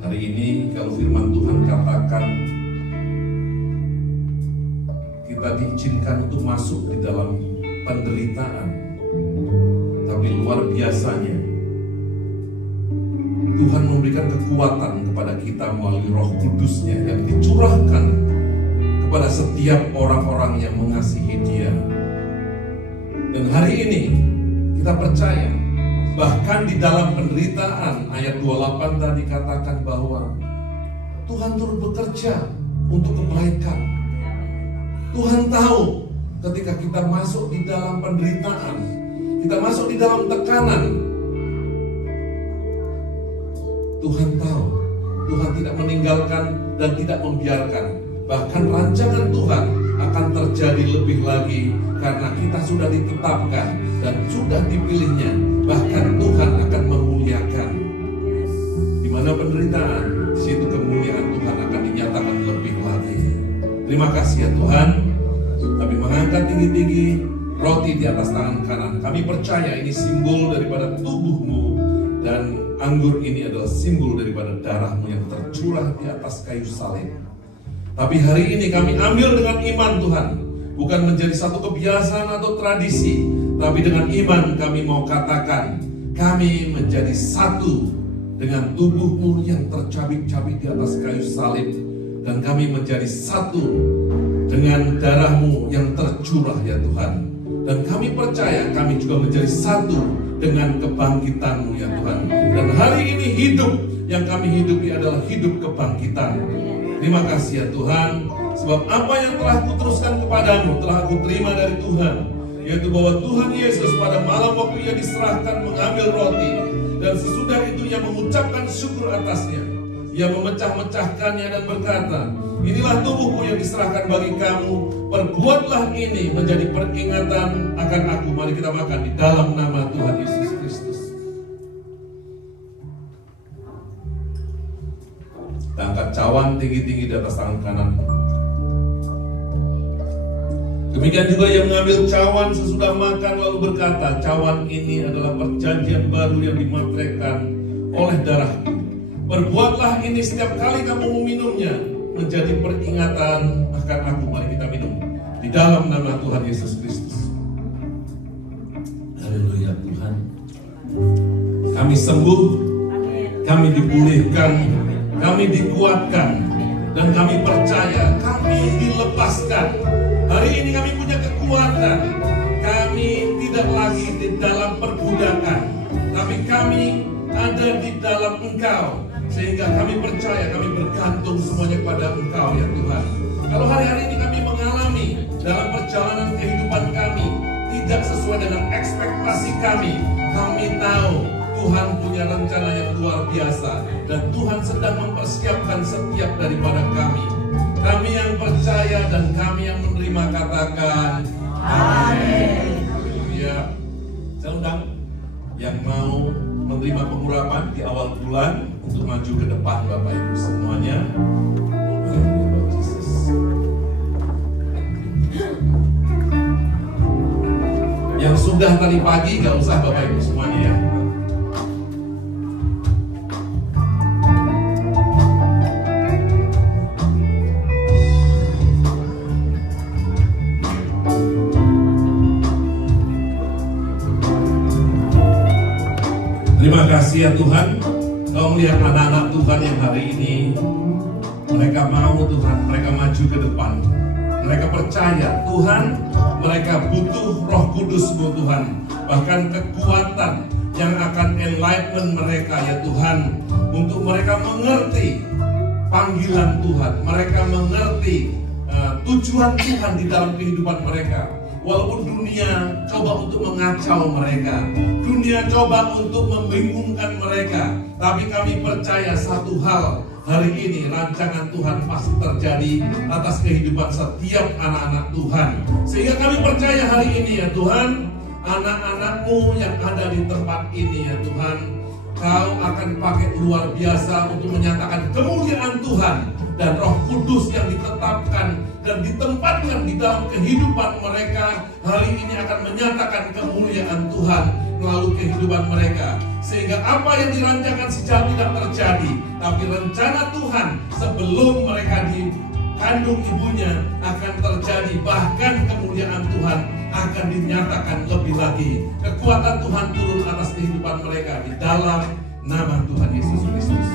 Hari ini kalau firman Tuhan katakan kita diizinkan untuk masuk di dalam penderitaan, tapi luar biasanya Tuhan memberikan kekuatan kepada kita melalui Roh Kudus-Nya yang dicurahkan kepada setiap orang-orang yang mengasihi Dia. Dan hari ini kita percaya, bahkan di dalam penderitaan, ayat 28 tadi katakan bahwa Tuhan turut bekerja untuk kebaikan. Tuhan tahu ketika kita masuk di dalam penderitaan, kita masuk di dalam tekanan, Tuhan tahu, Tuhan tidak meninggalkan dan tidak membiarkan. Bahkan rancangan Tuhan akan terjadi lebih lagi karena kita sudah ditetapkan dan sudah dipilihnya. Bahkan Tuhan akan memuliakan. Di mana penderitaan, di situ kemuliaan Tuhan akan dinyatakan lebih lagi. Terima kasih ya Tuhan. Kami mengangkat tinggi-tinggi roti di atas tangan kanan. Kami percaya ini simbol daripada tubuh-Mu, dan anggur ini adalah simbol daripada darah-Mu yang tercurah di atas kayu salib. Tapi hari ini kami ambil dengan iman Tuhan, bukan menjadi satu kebiasaan atau tradisi, tapi dengan iman kami mau katakan, kami menjadi satu dengan tubuh-Mu yang tercabik-cabik di atas kayu salib, dan kami menjadi satu dengan darah-Mu yang tercurah ya Tuhan. Dan kami percaya kami juga menjadi satu dengan kebangkitan-Mu ya Tuhan. Dan hari ini hidup yang kami hidupi adalah hidup kebangkitan. Terima kasih ya Tuhan, sebab apa yang telah kuteruskan kepadamu telah aku terima dari Tuhan, yaitu bahwa Tuhan Yesus pada malam waktu Ia diserahkan mengambil roti, dan sesudah itu Ia mengucapkan syukur atasnya. Ia memecah-mecahkannya dan berkata, inilah tubuhku yang diserahkan bagi kamu, perbuatlah ini menjadi peringatan akan aku. Mari kita makan di dalam nama Tuhan Yesus Kristus. Kita angkat cawan tinggi-tinggi di atas tangan kanan. Demikian juga Ia mengambil cawan sesudah makan lalu berkata, cawan ini adalah perjanjian baru yang dimateraikan oleh darahku. Perbuatlah ini setiap kali kamu meminumnya menjadi peringatan akan aku. Mari kita minum di dalam nama Tuhan Yesus Kristus. Haleluya Tuhan. Kami sembuh, kami dipulihkan, kami dikuatkan, dan kami percaya kami dilepaskan. Hari ini kami punya kekuatan. Kami tidak lagi di dalam perbudakan, tapi kami ada di dalam Engkau. Sehingga kami percaya, kami bergantung semuanya pada Engkau ya Tuhan. Kalau hari-hari ini kami mengalami dalam perjalanan kehidupan kami tidak sesuai dengan ekspektasi kami, kami tahu Tuhan punya rencana yang luar biasa, dan Tuhan sedang mempersiapkan setiap daripada kami. Kami yang percaya dan kami yang menerima katakan amin. Ya, saya undang yang mau menerima pengurapan di awal bulan untuk maju ke depan Bapak Ibu semuanya. Yang sudah tadi pagi gak usah Bapak Ibu semuanya ya. Terima kasih ya Tuhan. Kau melihat anak-anak Tuhan yang hari ini, mereka mau Tuhan, mereka maju ke depan. Mereka percaya Tuhan, mereka butuh Roh Kudus-Mu Tuhan. Bahkan kekuatan yang akan enlighten mereka ya Tuhan, untuk mereka mengerti panggilan Tuhan. Mereka mengerti tujuan Tuhan di dalam kehidupan mereka. Walaupun dunia coba untuk mengacau mereka, dunia coba untuk membingungkan mereka, tapi kami percaya satu hal, hari ini rancangan Tuhan pasti terjadi atas kehidupan setiap anak-anak Tuhan. Sehingga kami percaya hari ini ya Tuhan, anak-anak-Mu yang ada di tempat ini ya Tuhan, Kau akan pakai luar biasa untuk menyatakan kemuliaan Tuhan, dan Roh Kudus yang ditetapkan dan ditempatkan di dalam kehidupan mereka hari ini akan menyatakan kemuliaan Tuhan melalui kehidupan mereka. Sehingga apa yang dirancangkan sejak tidak terjadi, tapi rencana Tuhan sebelum mereka dikandung ibunya akan terjadi. Bahkan kemuliaan Tuhan akan dinyatakan lebih lagi. Kekuatan Tuhan turun atas kehidupan mereka di dalam nama Tuhan Yesus Kristus.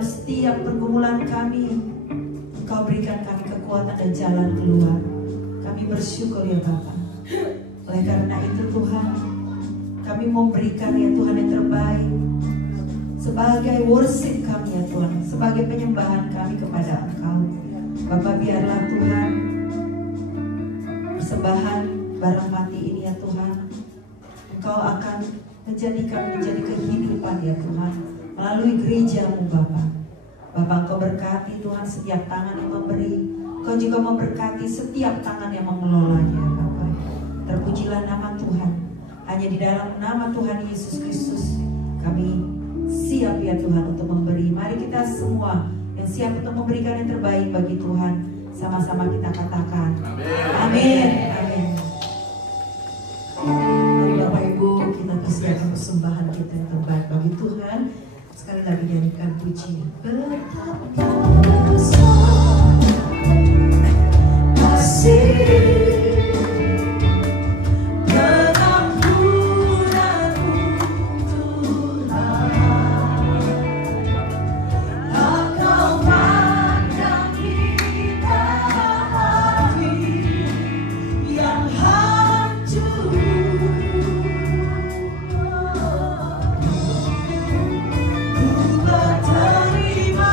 Setiap pergumulan kami, Engkau berikan kami kekuatan dan jalan keluar. Kami bersyukur ya Bapa. Oleh karena itu Tuhan, kami mau berikan ya Tuhan yang terbaik sebagai worship kami ya Tuhan, sebagai penyembahan kami kepada Engkau. Bapa, biarlah Tuhan persembahan barang mati ini ya Tuhan, Engkau akan menjadikan menjadi kehidupan ya Tuhan melalui gereja-Mu Bapa. Bapak, Engkau berkati Tuhan setiap tangan yang memberi, Engkau juga memberkati setiap tangan yang mengelolanya Bapak. Terpujilah nama Tuhan. Hanya di dalam nama Tuhan Yesus Kristus kami siap ya Tuhan untuk memberi. Mari kita semua yang siap untuk memberikan yang terbaik bagi Tuhan, sama-sama kita katakan amin. Amin. Mari Bapak Ibu, kita persiapkan persembahan kita yang terbaik bagi Tuhan. Sekali lagi nyanyikan puji. Betapa besar kasih terima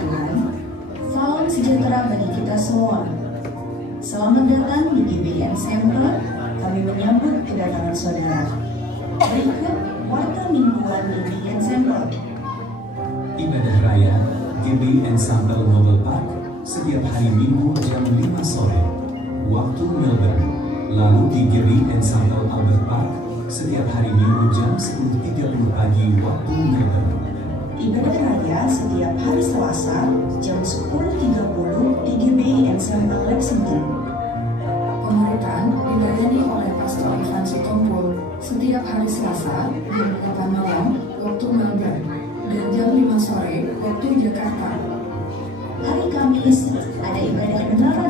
Tuhan, salam sejahtera bagi kita semua. Selamat datang di GBI Ensemble. Kami menyambut kedatangan saudara. Berikut warta mingguan GBI Ensemble. Ibadah Raya GBI Ensemble Mobile Park setiap hari Minggu jam 5 sore, waktu Melbourne. Lalu di GBI Ensemble Albert Park setiap hari Minggu jam 10.30 pagi waktu Melbourne. Ibadah Raya setiap hari Selasa jam 10.30 di GBI Ensemble Lexington. Pemuritan dilayani oleh Pastor Ivan Sitompul setiap hari Selasa jam 8 malam waktu Melbourne dan jam 5 sore waktu Jakarta. Hari Kamis ada ibadah benaran